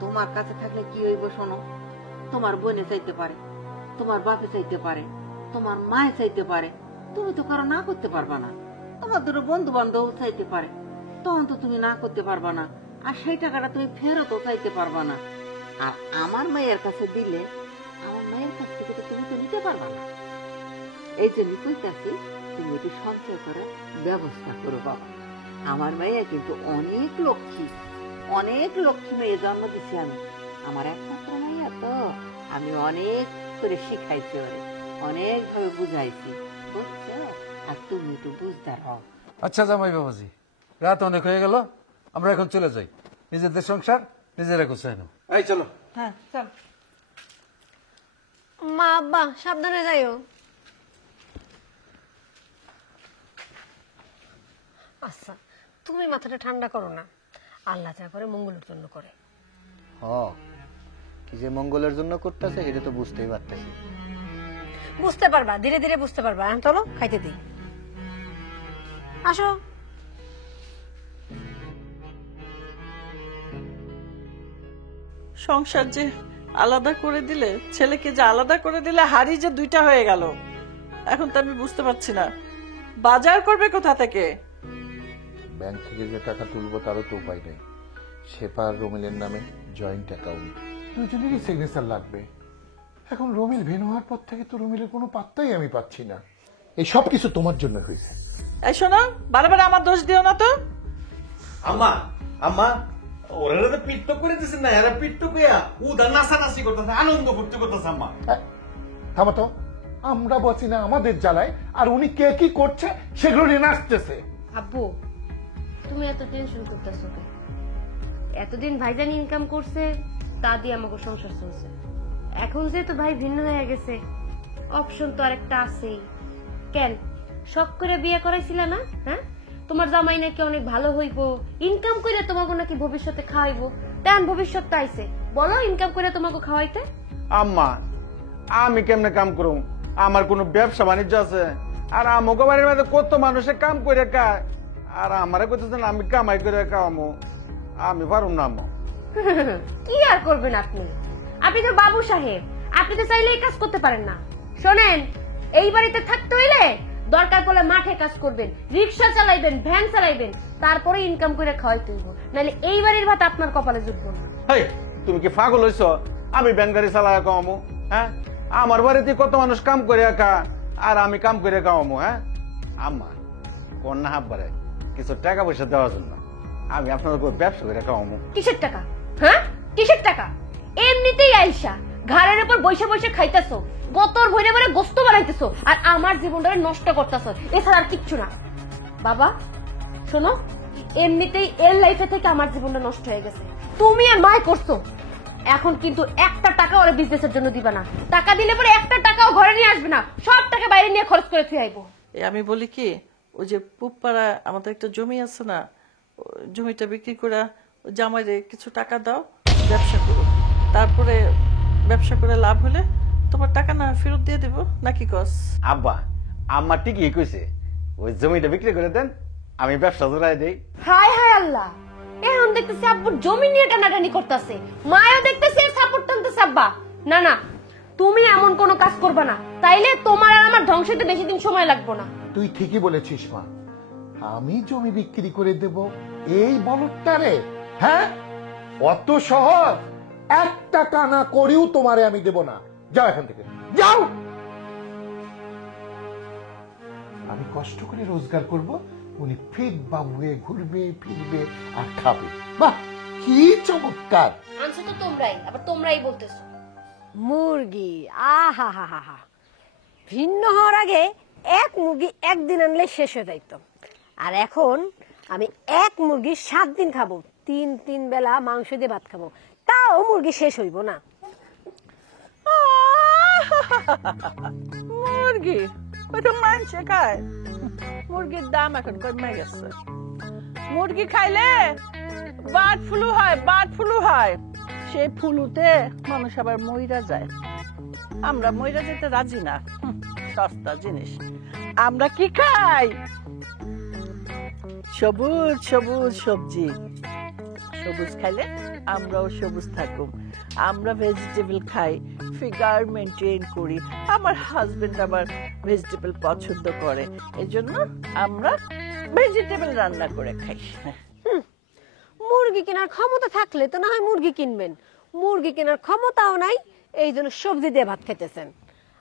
তোমার কাছে থাকলে কি হইব শোনো, তোমার বোনে চাইতে পারে, তোমার বাপে চাইতে পারে, তোমার মায়ে চাইতে পারে, তুমি তো কারো না করতে পারবা না। তোমার দুটো বন্ধু বান্ধব চাইতে পারে, তখন তো তুমি না করতে পারবা না। আর সেই টাকাটা তুমি ফেরতও চাইতে পারবা না। আর আমার মায়ের কাছে দিলে, আমার মায়ের কাছ থেকে তো তুমি তো নিতে পারবা না। এই জন্য কইতাছি, তুমি একটু সঞ্চয় করার ব্যবস্থা করো বাবা। আমার মাইয়া কিন্তু অনেক লক্ষ্মী, অনেক লক্ষ্মী মেয়ে জন্ম দিছি আমি। আমার একমাত্র মাইয়া তো, আমি অনেক করে শিখাইছি ওরে, অনেক ভাবে বুঝাইছি, বুঝছো? আর তুমি একটু বুঝদার হও। আচ্ছা জামাই বাবাজি, রাত অনেক হয়ে গেল, আমরা এখন চলে যাই। নিজেদের সংসার নিজেরা গুছাই নাও। এই চলো। হ্যাঁ চল। মা আব্বা সাবধানে যাইও। আচ্ছা, তুমি মাথাটা ঠান্ডা করো না। আল্লাহ যা করে মঙ্গলের জন্য করে। কি যে মঙ্গলের জন্য করতেছে এটা তো বুঝতেই পারতেছি। বুঝতে পারবা, ধীরে ধীরে বুঝতে পারবা। এখন চলো খাইতে দিই, আসো। সংসার যে আলাদা করে দিলে, ছেলেকে যে আলাদা করে দিলে, হাড়ি যে দুইটা হয়ে গেল। এখন তো আমি বুঝতে পারছি না বাজার করবে কোথা থেকে। ব্যাংক থেকে যে টাকা তুলবো তারও তো উপায় নেই। শেফা আর রমিলের নামে জয়েন্ট অ্যাকাউন্ট, দুজনেরই সিগনেচার লাগবে। এখন রমিল ভেন হওয়ার পর থেকে তো রমিলের কোনো পাত্তাই আমি পাচ্ছি না। এই সব কিছু তোমার জন্য হয়েছে। এই শোনো, বারবার আমার দোষ দিও না তো। আম্মা আম্মা, ওরা তো পিট্ট করে দিছেন না, এরা পিট্ট কইয়া উদা নাচানাচি করতেছে, আনন্দ করতে করতেছে। আম্মা থামো তো, আমরা বসি না আমাদের জ্বালায়, আর উনি কে কি করছে সেগুলো নিয়ে নাচতেছে। আব্বু, তুমি এত টেনশন করতেছো কেন? এতদিন ভাইজান ইনকাম করছে, তা দিয়ে আমাকে সংসার চলছে। এখন যেহেতু ভাই ভিন্ন হয়ে গেছে, অপশন তো আরেকটা আছেই। কেন শখ করে বিয়ে করাইছিল না? হ্যাঁ, তোমার জামাই নাকি অনেক ভালো হইব, ইনকাম করে তোমাকে নাকি ভবিষ্যতে খাওয়াইবো। তেমন ভবিষ্যৎটা আইছে, বলো ইনকাম করে তোমাকে খাওয়াইতে। আম্মা, আমি কেমনে কাম করুম? আমার কোনো ব্যবসা বাণিজ্য আছে? আর আমাকে বাড়ির মধ্যে কত মানুষে কাম করে খায়, আর আমারে কইতেছেন আমি কামাই করে খাওয়ামো? আমি পারুম না আম্মা। কি আর করবেন আপনি? আপনি তো বাবু সাহেব, আপনি তো চাইলে এই কাজ করতে পারেন না। শোনেন, এই বাড়িতে থাকতে হইলে দরকার পড়লে মাঠে কাজ করবেন, রিক্সা চালাইবেন, ভ্যান চালাইবেন, তারপরে ইনকাম করে খাওয়াইতে হইব, নাহলে এই বাড়ির ভাত আপনার কপালে জুটবো না। হেই, তুমি কি পাগল হইছ? আমি ব্যান গাড়ি চালায় খাওয়ামো? হ্যাঁ, আমার বাড়িতে কত মানুষ কাম করে খা, আর আমি কাম করে খাওয়ামো? হ্যাঁ আম্মা, কন্যা হাব্বারে কিছু টাকা পয়সা দেওয়ার জন্য আমি আপনাদের ব্যবসা করে খাওয়ামো। কিসের টাকা? হ্যাঁ, কিসের টাকা? এমনিতেই আইসা ঘাড়ের উপর বসে বসে খাইতেছো, গতর ভরে ভরে গোস্ত বানাইতেছো, আর আমার জীবনটাকে নষ্ট করতেছো, এছাড়া আর কিচ্ছু না। বাবা শোনো, এমনিতেই এর লাইফে থেকে আমার জীবনটা নষ্ট হয়ে গেছে, তুমি আর মায় করছো। এখন কিন্তু একটা টাকা ওরা বিজনেসের জন্য দিবা না। টাকা দিলে পরে একটা টাকাও ঘরে নিয়ে আসবে না, সব টাকা বাইরে নিয়ে খরচ করে থুয়ে আইবো। আমি বলি কি, ওই যে পুপাড়া আমাদের একটা জমি আছে না, জমিটা বিক্রি করে জামাইরে কিছু টাকা দাও, ব্যবসা করো। তারপরে ব্যবসা করে লাভ হলে তোমার টাকা না ফেরত দিয়ে দেবো, নাকি কস? আব্বা, আম্মা ঠিকই কইছে, ওই জমিটা বিক্রি করে দেন, আমি ব্যবসা জোড়াই দেই। হায় হায় আল্লাহ, এখন দেখতেছি আব্বু জমি নিয়ে টানাটানি করতেছে, মায়ও দেখতেছি সাপোর্ট টানতেছে। আব্বা না না, তুমি এমন কোনো কাজ করবে না, তাইলে তোমার আর আমার ধ্বংস হতে বেশি দিন সময় লাগবে না। তুই ঠিকই বলেছিস মা, আমি জমি বিক্রি করে দেব এই বলদটারে? হ্যাঁ, অত সহজ? এক টাকা না করেও তোমারে আমি দেব না। যাও এখান থেকে, যাও। আমি কষ্ট করে রোজগার করব, উনি ফিট বাবু হয়ে ঘুরবে ফিরবে আর খাবে। বাহ, কি চমৎকার! আনছো তো তোমরাই, আবার তোমরাই বলতেছো। মুরগি, আহা হা হা হা, ভিন্ন হওয়ার আগে এক মুরগি একদিন আনলে শেষ হয়ে যাইতো, আর এখন আমি এক মুরগি 7 দিন খাবো, 3 বেলা মাংস দিয়ে ভাত খাবো, তাও মুরগি শেষ হইব না। মুরগি ওটা মানুষে খায়, মুরগির দাম এখন কমে গেছে। মুরগি খাইলে বার্ড ফ্লু হয়, বার্ড ফ্লু হয়, সেই ফ্লুতে মানুষ আবার মইরা যায়। আমরা মইরা যেতে রাজি না, সস্তা জিনিস। আমরা কি খাই? সবুজ সবুজ সবজি। সবুজ খাইলে আমরাও সবুজ থাকুম। আমরা ভেজিটেবল খাই, ফিগার মেনটেন করি। আমার হাজবেন্ড আবার ভেজিটেবল পছন্দ করে, এজন্য আমরা ভেজিটেবল রান্না করে খাই। মুরগি কেনার ক্ষমতা থাকলে তো না হয় মুরগি কিনবেন, মুরগি কেনার ক্ষমতাও নাই, এই জন্য সবজি দিয়ে ভাত খাইতেছেন।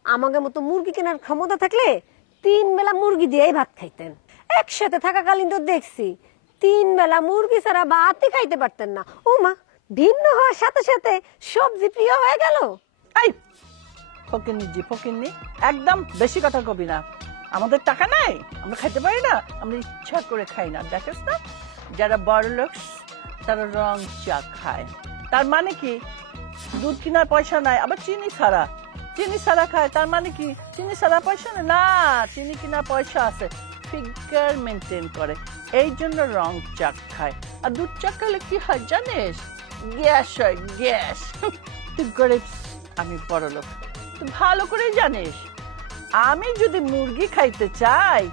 আমাকে মতো মুরগি কেনার ক্ষমতা থাকলে 3 বেলা মুরগি দিয়েই ভাত খাইতেন। একসাথে থাকাকালীন তো দেখছি 3 বেলা মুরগি ছাড়া ভাতই খাইতে পারতেন না। ও মা, ভিন্ন হওয়ার সাথে সাথে সবজি প্রিয় হয়ে গেল। এই ফকিন্নি জি ফকিন্নি, একদম বেশি কথা কবি না। আমাদের টাকা নাই, আমরা খাইতে পারি না, আমরা ইচ্ছা করে খাই না। দেখিস না, যারা বড় লোক তারা রং চা খায়। তার মানে কি? দুধ কেনার পয়সা নাই, আবার চিনি ছাড়া খায়। তার মানে কি চিনি ছাড়া পয়সা নেই? না, চিনি কেনার পয়সা আছে, ফিগার মেনটেন করে, এই জন্য রং চা খায়। আর দুধ চা খেলে কি হয় জানিস? গ্যাস হয়, গ্যাস। তুই গরিব, আমি বড় লোক, তুই ভালো করে জানিস। আমি যদি মুরগি খাইতে চাই,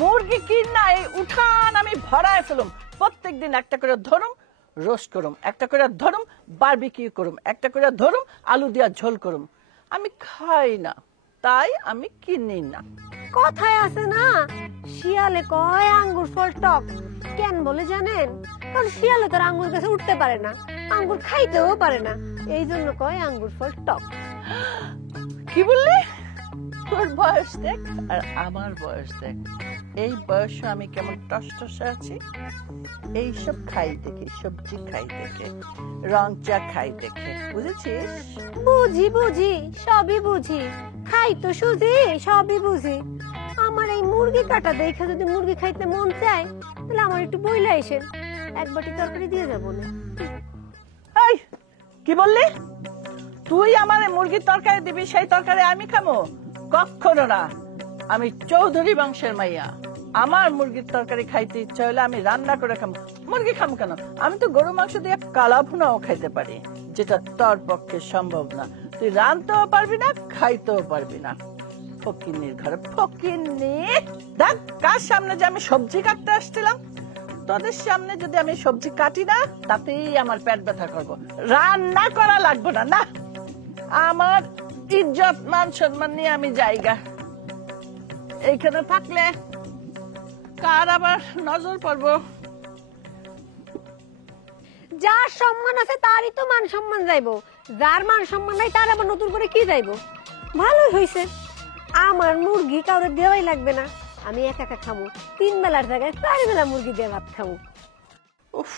মুরগি কিনা এই উঠান আমি ভরায় ফেলুম। প্রত্যেকদিন একটা করে ধরুম, রোস্ট করুম, একটা করে ধরুম, বারবিকিউ করুম, একটা করে ধরুম, আলু দিয়া ঝোল করুম। আমি খাই না, তাই আমি কিনি না। কথায় আছে না, শিয়ালে কয় আঙ্গুর ফল টক। কেন বলে জানেন? কারণ শিয়ালে তার আঙ্গুর গাছে উঠতে পারে না, আঙ্গুর খাইতেও পারে না, এই জন্য কয় আঙ্গুর ফল টক। কি বললি? তোর বয়স দেখ আর আমার বয়স দেখ, এই বয়সে আমি কেমন টসটসে আছি। এইসব খাই দেখে, সবজি খাই দেখে, রং চা খাই দেখে, বুঝেছিস? বুঝি, সবই বুঝি, খাই তো সুজি, সবই বুঝি। আমার এই মুরগি কাটা দেখে যদি মুরগি খাইতে মন চায়, তাহলে আমার একটু বইলা এসেন, এক বাটি তরকারি দিয়ে যাবো না। এই কি বললি? তুই আমার মুরগির তরকারি দিবি, সেই তরকারি আমি খাবো? কখনো না। আমি চৌধুরী বংশের মাইয়া, আমার মুরগির তরকারি খাইতে ইচ্ছা হলে আমি রান্না করে খাবো। মুরগি খাবো কেন? আমি তো গরু মাংস দিয়ে কালা ভুনাও খাইতে পারি, যেটা তোর পক্ষে সম্ভব না। তুই রানতেও পারবি না, খাইতেও পারবি না। ফকিন্নির ঘরে ফকিন্নি। দেখ, কার সামনে যে আমি সবজি কাটতে আসছিলাম, তোদের সামনে যদি আমি সবজি কাটি না, তাতেই আমার পেট ব্যথা করবো। রান্না করা লাগবে না। না, আমার ইজ্জত মান সম্মান নিয়ে আমি জায়গা, এইখানে থাকলে কার আবার নজর পড়বো? যার সম্মান আছে তারই তো মান সম্মান যাইবো, যার মান সম্মান নাই তার আবার নতুন করে কি যাইবো? ভালোই হয়েছে, আমার মুরগি কাউরে দেওয়াই লাগবে না, আমি একা একা খাবো। 3 বেলার জায়গায় 4 বেলা মুরগি দিয়ে ভাত খাবো। উফ,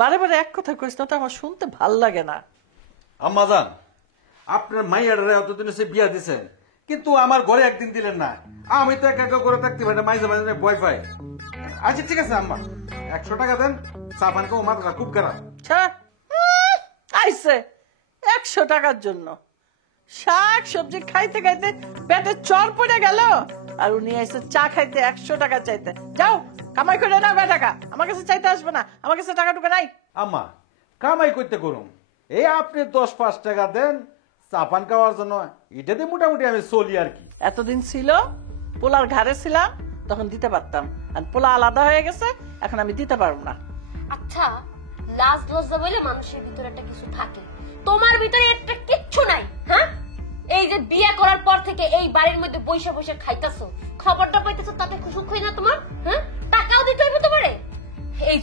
বারে বারে এক কথা কইস না তো, আমার শুনতে ভাল লাগে না। আম্মা জান, আপনার মাইয়ার এতদিন সে বিয়া দিছেন, কিন্তু আমার ঘরে একদিন দিলেন না। আমি তো একা একা করে থাকতে পারি না, মাঝে মাঝে ভয় পাই। আচ্ছা ঠিক আছে আম্মা, 100 টাকা দেন, চা পান খাবো, মাথাটা খুব খারাপ। আইসে 100 টাকার জন্য শাক সবজি খাইতে খাইতে পেটে চর পড়ে গেল, আর উনি আইসে চা খাইতে 100 টাকা চাইতে। যাও কামাই করে নাও টাকা, আমার কাছে চাইতে আসবে না, আমার কাছে টাকা টুকা নাই। আম্মা, কামাই করতে করুন, এই আপনি 10-5 টাকা দেন চা পান খাওয়ার জন্য, এটাতে মোটামুটি আমি চলি আর কি। এতদিন ছিল পোলার ঘাড়ে ছিলাম, তখন দিতে পারতাম, আর পোলা আলাদা হয়ে গেছে, এখন আমি দিতে পারবো না। আচ্ছা, লাজ লজ্জা বলে মানুষের ভিতরে একটা কিছু থাকে, তোমার ভিতরে একটা কিচ্ছু নাই। হ্যাঁ, এই যে বিয়ে করার পর থেকে এই বাড়ির মধ্যে পয়সা পয়সা খাইতাছো, খবরটা পাইতেছো, তাতে সুখ হয় না তোমার? হ্যাঁ, টাকাও দিতে হইবে তোমারে। এই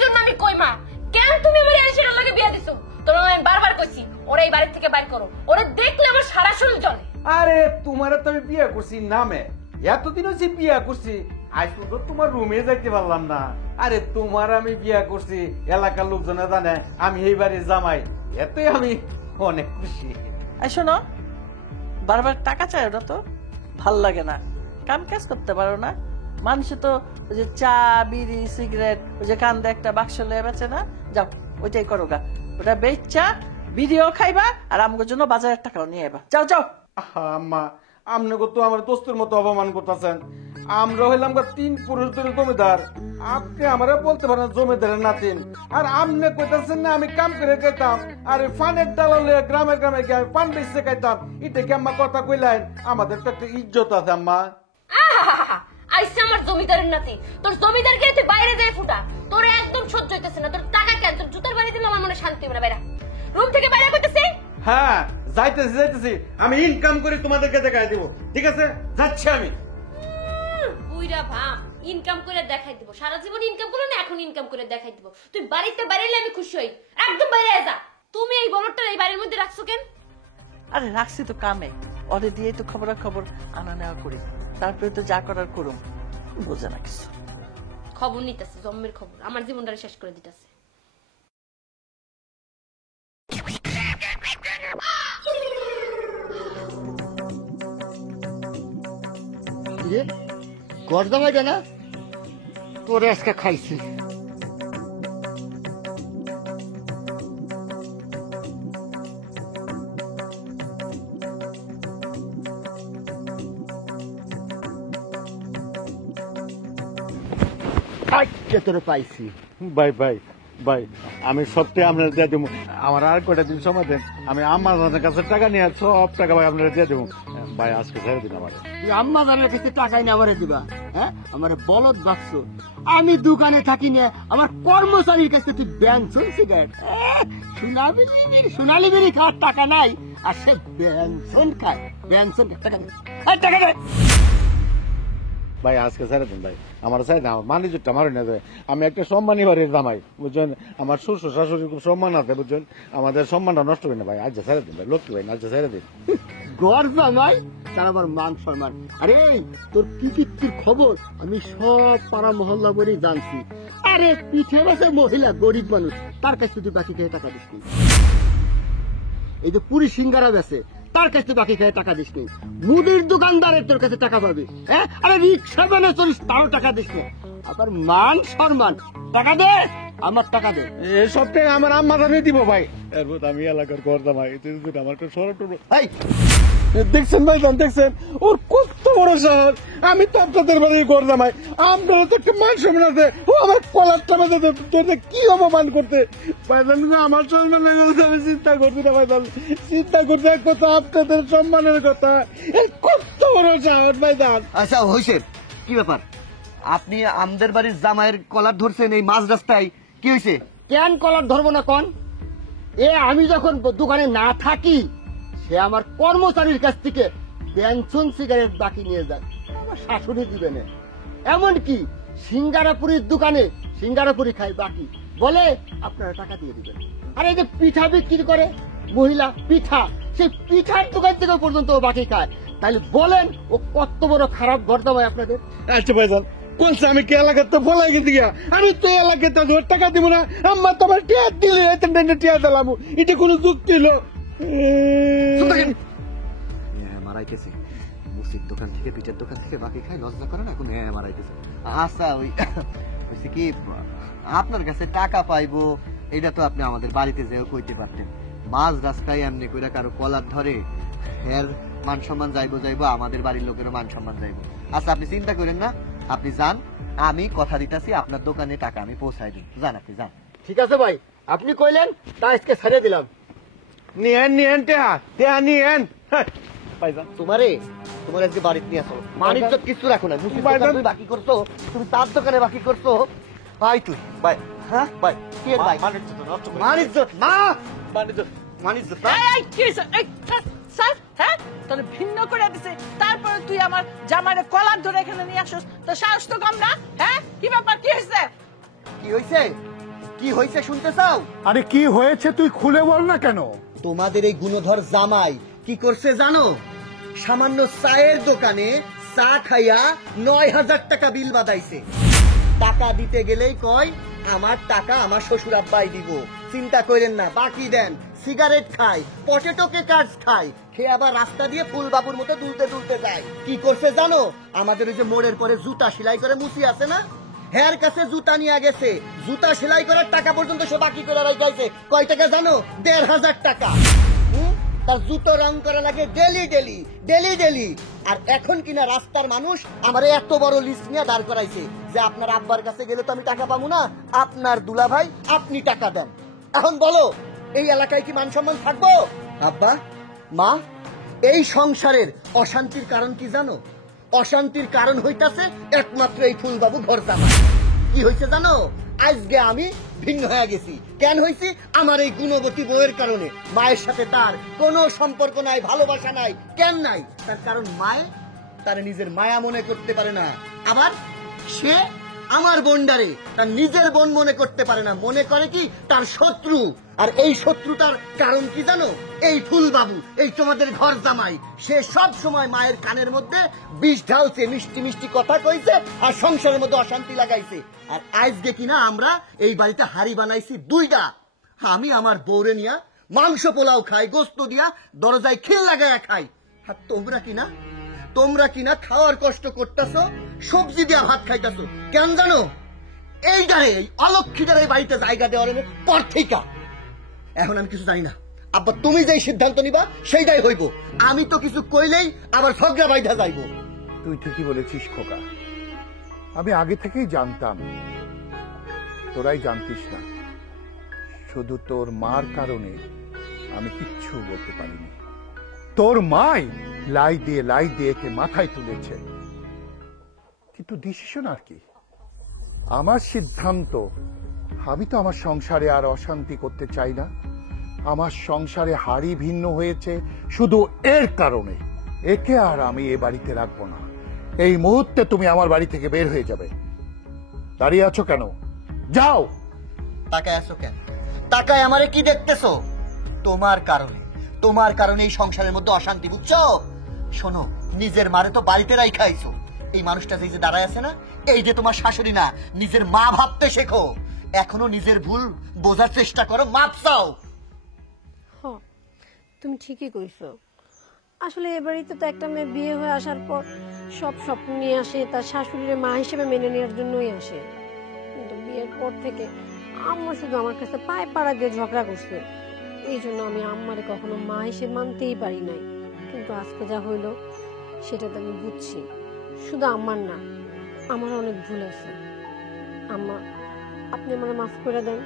জন্য আমি কই মা, কেন তুমি আমার এই ছেলের লগে বিয়ে দিছো? তোমার আমি বারবার কইছি ওরা এই বাড়ি থেকে বাইর করো, ওরা দেখলে আমার সারা শরীর জ্বলে। আরে তোমার তো আমি বিয়ে করছি নামে, এতদিন হচ্ছে বিয়ে করছি, আজ তো তোমার রুমে যাইতে পারলাম না। আরে তোমার আমি বিয়ে করছি, এলাকার লোকজনে জানে আমি এই বাড়ির জামাই, এতে আমি অনেক খুশি। শোনো, বারবার টাকা চাই, ওটা তো ভাল লাগে না। কাম কাজ করতে পারো না? মানুষে তো ওই যে চা বিড়ি সিগারেট ওই যে কান্দে একটা বাক্স লয়ে বেচে না, যাও ওইটাই করো গা। ওটা বেচা বিড়িও খাইবা আর আমাদের জন্য বাজারের টাকাও নিয়ে আইবা। যাও যাও। আহা, আম্মা আপনি তো আমার দোস্তের মতো অপমান করতেছেন। আমরা হইলাম 3 পুরুষদের জমিদার, আপনি আমারে বলতে পারেন জমিদারের নাতিন, আর আপনি কইতাছেন না আমি কাম করে খাইতাম, আর ফানের ডালালে গ্রামে গ্রামে গিয়ে আমি পান বেচতে খাইতাম। এটা কি আম্মা কথা কইলেন? আমাদের তো একটা ইজ্জত আছে আম্মা। আইসা আমার জমিদারের নাতি, তোর জমিদারকে তুই বাইরে যায় ফুটা, তোর একদম সহ্য হইতেছে না। তোর টাকা কেন? তোর জুতার বাড়ি দিলে আমার মনে শান্তি হবে না। বাইরে রুম থেকে বাইরে করতেছে। হ্যাঁ যাইতেছি, আমি ইনকাম করে তোমাদেরকে দেখাই দিব। ঠিক আছে, যাচ্ছি আমি। বুইরা ভাম ইনকাম করে দেখাই দিব, সারা জীবন ইনকাম করো না, এখন ইনকাম করে দেখাই দিব। তুই বাড়িতে বাইরে আমি খুশি হই, একদম বাইরে যা। তুমি এই বলরটা এই বাড়ির মধ্যে রাখছো কেন? আরে রাখছি তো কামে, ওদের দিয়ে তো খবর আনা নেওয়া করি, তারপরে তো যা করার করুম। বোঝে না কিছু। খবর নিতেছে, জম্মের খবর, আমার জীবনটা শেষ করে দিতেছে। গরদামাই না তোরে আজকে খাইছি। তোরে পাইছি। ভাই ভাই ভাই, আমি সত্যি আপনার দিয়ে দেবো। আমার আর কয়টা দিন সময় দেন, আমি আম্মার কাছে টাকা নিয়ে সব টাকা ভাই আপনারা দিয়ে দেবো। ভাই আজকে ছেড়ে দিন আমার। আম্মা জানের কাছে টাকাই নিয়ে আমারে দিবা? হ্যাঁ, আমার বলদ বাক্স। আমি দোকানে থাকি না, আমার কর্মচারীর কাছে তুই ব্যাংসন সিগারেট, সোনালি বিড়ি খাওয়ার টাকা নাই, আর সে ব্যাংসন খায়। ব্যাংসন টাকা নেই, টাকা নেই। ভাই আজকে ছেড়ে দিন ভাই, আমার চাই না, আমার মানিজটা মারি না। আমি একটা সম্মানী বাড়ির জামাই, বুঝছেন? আমার শ্বশুর শাশুড়ি খুব সম্মান আছে, বুঝছেন? আমাদের সম্মানটা নষ্ট হয় না ভাই। আজ ছেড়ে দিন ভাই, লক্ষ্মী ভাই, আজ ছেড়ে দিন। গড় জামাই তার আবার মান সম্মান। আরে তোর কীর্তির খবর আমি সব পাড়া মহল্লা বলেই জানছি। আরে পিঠে বসে মহিলা গরিব মানুষ, তার কাছে তুই বাকি খেয়ে টাকা দিস নি। এই যে পুরি সিঙ্গারা বেছে, তার কাছে বাকি খেয়ে টাকা দিস নি। মুদির দোকানদারের তোর কাছে টাকা পাবি। হ্যাঁ, আরে রিক্সা বানে চলিস, তারও টাকা দিস না। আবার মান সম্মান, টাকা দে, আমার টাকা দে। এই সবটাই আমার আম্মা জানি দিব ভাই। এরপর আমি এলাকার করতাম ভাই, আমার সরব দেখছেন ভাই, দেখছেন ওর কত বড় শহর। আমি তো আপনাদের বাড়ি করতাম ভাই, আপনারা তো একটা মান সম্মান আছে। ও আমার কলারটা বেঁধে কি অপমান করতে পাইতাম না, আমার সম্মানের কথা আমি চিন্তা করছি না ভাইতাম। চিন্তা করতে এক কথা, আপনাদের সম্মানের কথা। কত বড় শহর ভাইতাম। আচ্ছা হয়েছে, কি ব্যাপার? আপনি আমাদের বাড়ির জামাইয়ের কলার ধরছেন এই মাঝ রাস্তায়, কি হয়েছে? কেন কলার ধরবো না কন? আমি যখন দোকানে না থাকি, সে আমার কর্মচারীর কাছ থেকে পেনশন সিগারেট বাকি নিয়ে যায়, আমার শাশুড়ি দিবে না। এমনকি সিঙ্গারাপুরির দোকানে সিঙ্গারাপুরি খাই বাকি, বলে আপনারা টাকা দিয়ে দিবেন। আর এই যে পিঠা বিক্রি করে মহিলা, পিঠা, সেই পিঠার দোকান থেকে পর্যন্ত ও বাকি খায়। তাহলে বলেন ও কত বড় খারাপ গর্দামায় আপনাদের। আচ্ছা ভাইজান, কোনছে আমি কি এলাকার তো বলাই গেছি গিয়া, আমি তো এলাকাতে টাকা দিব না। আম্মা তোমার টিয়া দিলে টিয়া দিলাম, এটা কোন যুক্তি হলো? মারাইতেছে মুসির দোকান থেকে, পিঠের দোকান থেকে বাকি খায়, লজ্জা করে না এখন? মারাইতেছে। আচ্ছা ওই হচ্ছে কি, আপনার কাছে টাকা পাইবো এটা তো আপনি আমাদের বাড়িতে যেও কইতে পারতেন। মাঝ রাস্তায় এমনি কইরা কারো কলার ধরে এর মান সম্মান যাইবো, আমাদের বাড়ির লোকেরও মান সম্মান যাইবো। আচ্ছা আপনি চিন্তা করেন না, আপনি যান, আমি কথা দিতেছি আপনার দোকানে টাকা আমি পৌঁছাই দিই। যান আপনি যান। ঠিক আছে ভাই, আপনি কইলেন তা আজকে ছেড়ে দিলাম। নিয়েন টেহা নিয়েন। তোমার আজকে বাড়িতে নিয়ে আসো, মানিজ্য কিছু রাখো না। তুমি বাকি করছো, তুমি তার দোকানে বাকি করছো ভাই। তুই ভাই, হ্যাঁ ভাই, কি ভাই? মানিজ্য মা, মানিজ্য স্যার, হ্যাঁ তোরে ভিন্ন করে দিছে, তারপরে তুই আমার জামাইরে কলার ধরে এখানে নিয়ে আসছিস, তো সাহস তো কম না? হ্যাঁ, কি ব্যাপার, কি হয়েছে? কি হয়েছে? কি হয়েছে শুনতে চাও? আরে কি হয়েছে তুই খুলে বল না কেন? তোমাদের এই গুণধর জামাই কি করছে জানো? সামান্য চায়ের দোকানে চা খাইয়া ৯,০০০ টাকা বিল বাদাইছে। টাকা দিতে গেলেই কয় আমার টাকা আমার শ্বশুর আব্বাই দিব। চিন্তা করেন না, বাকি দেন। সিগারেট খায়, পটেটো কেকার্স খায়, খেয়ে আবার রাস্তা দিয়ে ফুলবাবুর মতো দুলতে দুলতে যায়। কি করছে জানো? আমাদের ওই যে মোড়ের পরে জুতা সেলাই করে মুসি আছে না, হের কাছে জুতা নিয়ে গেছে, জুতা সেলাই করার টাকা পর্যন্ত সে বাকি করে রাখাইছে। কয় টাকা জানো? ১৫০০ টাকা। তার জুতো রং করা লাগে ডেলি ডেলি ডেলি ডেলি। আর এখন কিনা রাস্তার মানুষ আমার এত বড় লিস্ট নিয়ে দাঁড় করাইছে যে আপনার আব্বার কাছে গেলে তো আমি টাকা পাবো না, আপনার দুলা ভাই আপনি টাকা দেন। এখন বলো এই এলাকায় কি মান সম্মান থাকবো? আব্বা মা, এই সংসারের অশান্তির কারণ কি জানো? অশান্তির কারণ হইতাছে একমাত্র এই ফুলবাবু ঘর জামাই। কি হয়েছে জানো? আজকে আমি ভিন্ন হয়ে গেছি। কেন হয়েছি? আমার এই গুণবতী বউয়ের কারণে। মায়ের সাথে তার কোনো সম্পর্ক নাই, ভালোবাসা নাই। কেন নাই? তার কারণ মায়ে তার নিজের মায়া মনে করতে পারে না। আবার সে আমার বোনডারে তার নিজের বোন মনে করতে পারে না, মনে করে কি তার শত্রু। আর এই শত্রুতার কারণ কি জানো? এই ফুলবাবু, এই তোমাদের ঘর জামাই। সে সব সময় মায়ের কানের মধ্যে বিষ ঢালছে, মিষ্টি মিষ্টি কথা কইছে, আর সংসারের মধ্যে অশান্তি লাগাইছে। আর আজকে কিনা আমরা এই বাড়িতে হাড়ি বানাইছি 2টা। আমি আমার বউরে নিয়া মাংস পোলাও খাই, গোস্ত দিয়া দরজায় খিল লাগাইয়া খাই। আর তোমরা কিনা খাওয়ার কষ্ট করতেছ, সবজি দিয়া ভাত খাইতেছো। কেন জানো? এইটারে অলক্ষীটার এই বাড়িতে জায়গা দেওয়ার পর থেকে এখন আমি কিছু জানি না। আব্বা তুমি যেই সিদ্ধান্ত নিবা সেইটাই হইব। আমি তো কিছু কইলেই আবার ঝগড়া বাইধা যাইব। তুই ঠিকই বলেছিস খোকা, আমি আগে থেকেই জানতাম, তোরাই জানতিস না। শুধু তোর মার কারণে আমি কিচ্ছু বলতে পারিনি। তোর মাই লাই দিয়ে একে মাথায় তুলেছে, কিন্তু ডিসিশন আর কি? আমার সিদ্ধান্ত। আমি তো আমার সংসারে আর অশান্তি করতে চাই না। আমার সংসারে হাড়ি ভিন্ন হয়েছে শুধু এর কারণে। একে আর আমি এ বাড়িতে রাখবো না। এই মুহূর্তে তুমি আমার বাড়ি থেকে বের হয়ে যাবে। দাঁড়িয়ে আছো কেন? যাও। তাকায় আছো কেন? তাকায় আমারে কি দেখতেছো? তোমার কারণে এই সংসারের মধ্যে অশান্তি, বুঝছো? শোনো, নিজের মারে তো বাড়িতে রাইখাইছো। এই মানুষটা যে দাঁড়ায় আছে না, এই যে তোমার শাশুড়ি না, নিজের মা ভাবতে শেখো। এখনো নিজের ভুল বোঝার চেষ্টা করো, মাপ চাও। তুমি ঠিকই কইছো। আসলে এ বাড়িতে তো একটা মেয়ে বিয়ে হয়ে আসার পর সব স্বপ্ন নিয়ে আসে, তার শাশুড়ির মা হিসেবে মেনে নেওয়ার জন্যই আসে। কিন্তু বিয়ের পর থেকে আম্মা শুধু আমার কাছে পায়ে পাড়া দিয়ে ঝগড়া করছে। এই জন্য আমি আম্মারে কখনো মা হিসেবে মানতেই পারি নাই। কিন্তু আজকে যা হইলো সেটা তো আমি বুঝছি। শুধু আম্মার না, আমার অনেক ভুল আছে। আম্মা, আপনি আমার মাফ করে দেন।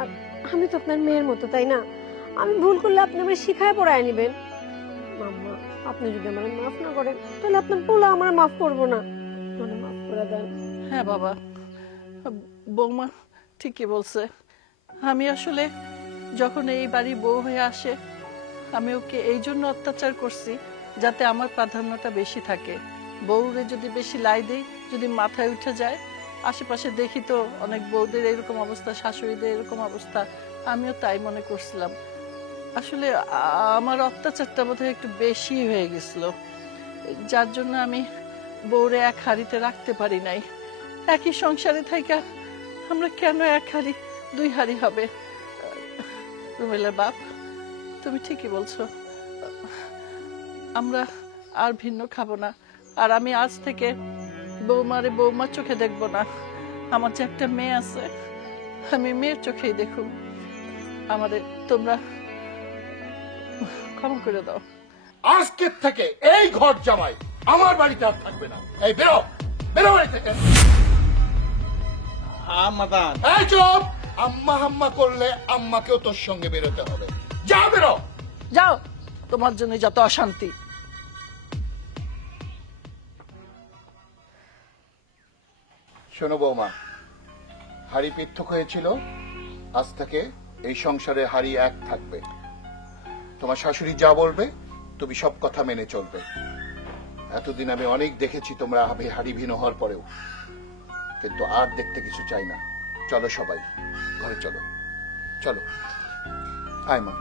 আর আমি তো আপনার মেয়ের মতো, তাই না? আমি ভুল করলে আপনি আমার শিখায় পড়ায় নিবেন। আম্মা, আপনি যদি আমার মাফ না করেন তাহলে আপনার পোলা আমার মাফ করবো না। আমার মাফ করে দেন। হ্যাঁ বাবা, বৌমা ঠিকই বলছে। আমি আসলে যখন এই বাড়ি বউ হয়ে আসে, আমি ওকে এই জন্য অত্যাচার করছি যাতে আমার প্রাধান্যটা বেশি থাকে। বউরে যদি বেশি লাই দেই, যদি মাথায় উঠে যায়, আশেপাশে দেখি তো অনেক বউদের এরকম অবস্থা, শাশুড়িদের এরকম অবস্থা। আমিও তাই মনে করছিলাম। আসলে আমার অত্যাচারটা বোধহয় একটু বেশি হয়ে গেছিল, যার জন্য আমি বউরে এক হাড়িতে রাখতে পারি নাই। একই সংসারে থাইকা আমরা কেন এক হাড়ি 2 হাড়ি হবে? রুমেলের বাপ, তুমি ঠিকই বলছো। আমরা আর ভিন্ন খাবো না। আর আমি আজ থেকে বৌমারে বৌমার চোখে দেখবো না। আমার যে একটা মেয়ে আছে, আমি মেয়ের চোখেই দেখুন। আমাদের তোমরা ক্ষমা করে দাও। আজকের থেকে এই ঘর জামাই আমার বাড়িতে আর থাকবে না। এই বেরো, বেরো বাড়ি থেকে। এই চুপ! আম্মা হাম্মা করলে আম্মাকেও তোর সঙ্গে বেরোতে হবে। যা, বেরো। যাও, তোমার জন্য যত অশান্তি। শোনো বৌমা, হাড়ি পৃথক হয়েছিল, আজ থেকে এই সংসারে হাড়ি এক থাকবে। তোমার শাশুড়ি যা বলবে তুমি সব কথা মেনে চলবে। এতদিন আমি অনেক দেখেছি তোমরা হাড়ি ভিন্ন হওয়ার পরেও, কিন্তু আর দেখতে কিছু চাই না। চলো সবাই ঘরে, চলো চলো। আয় মা।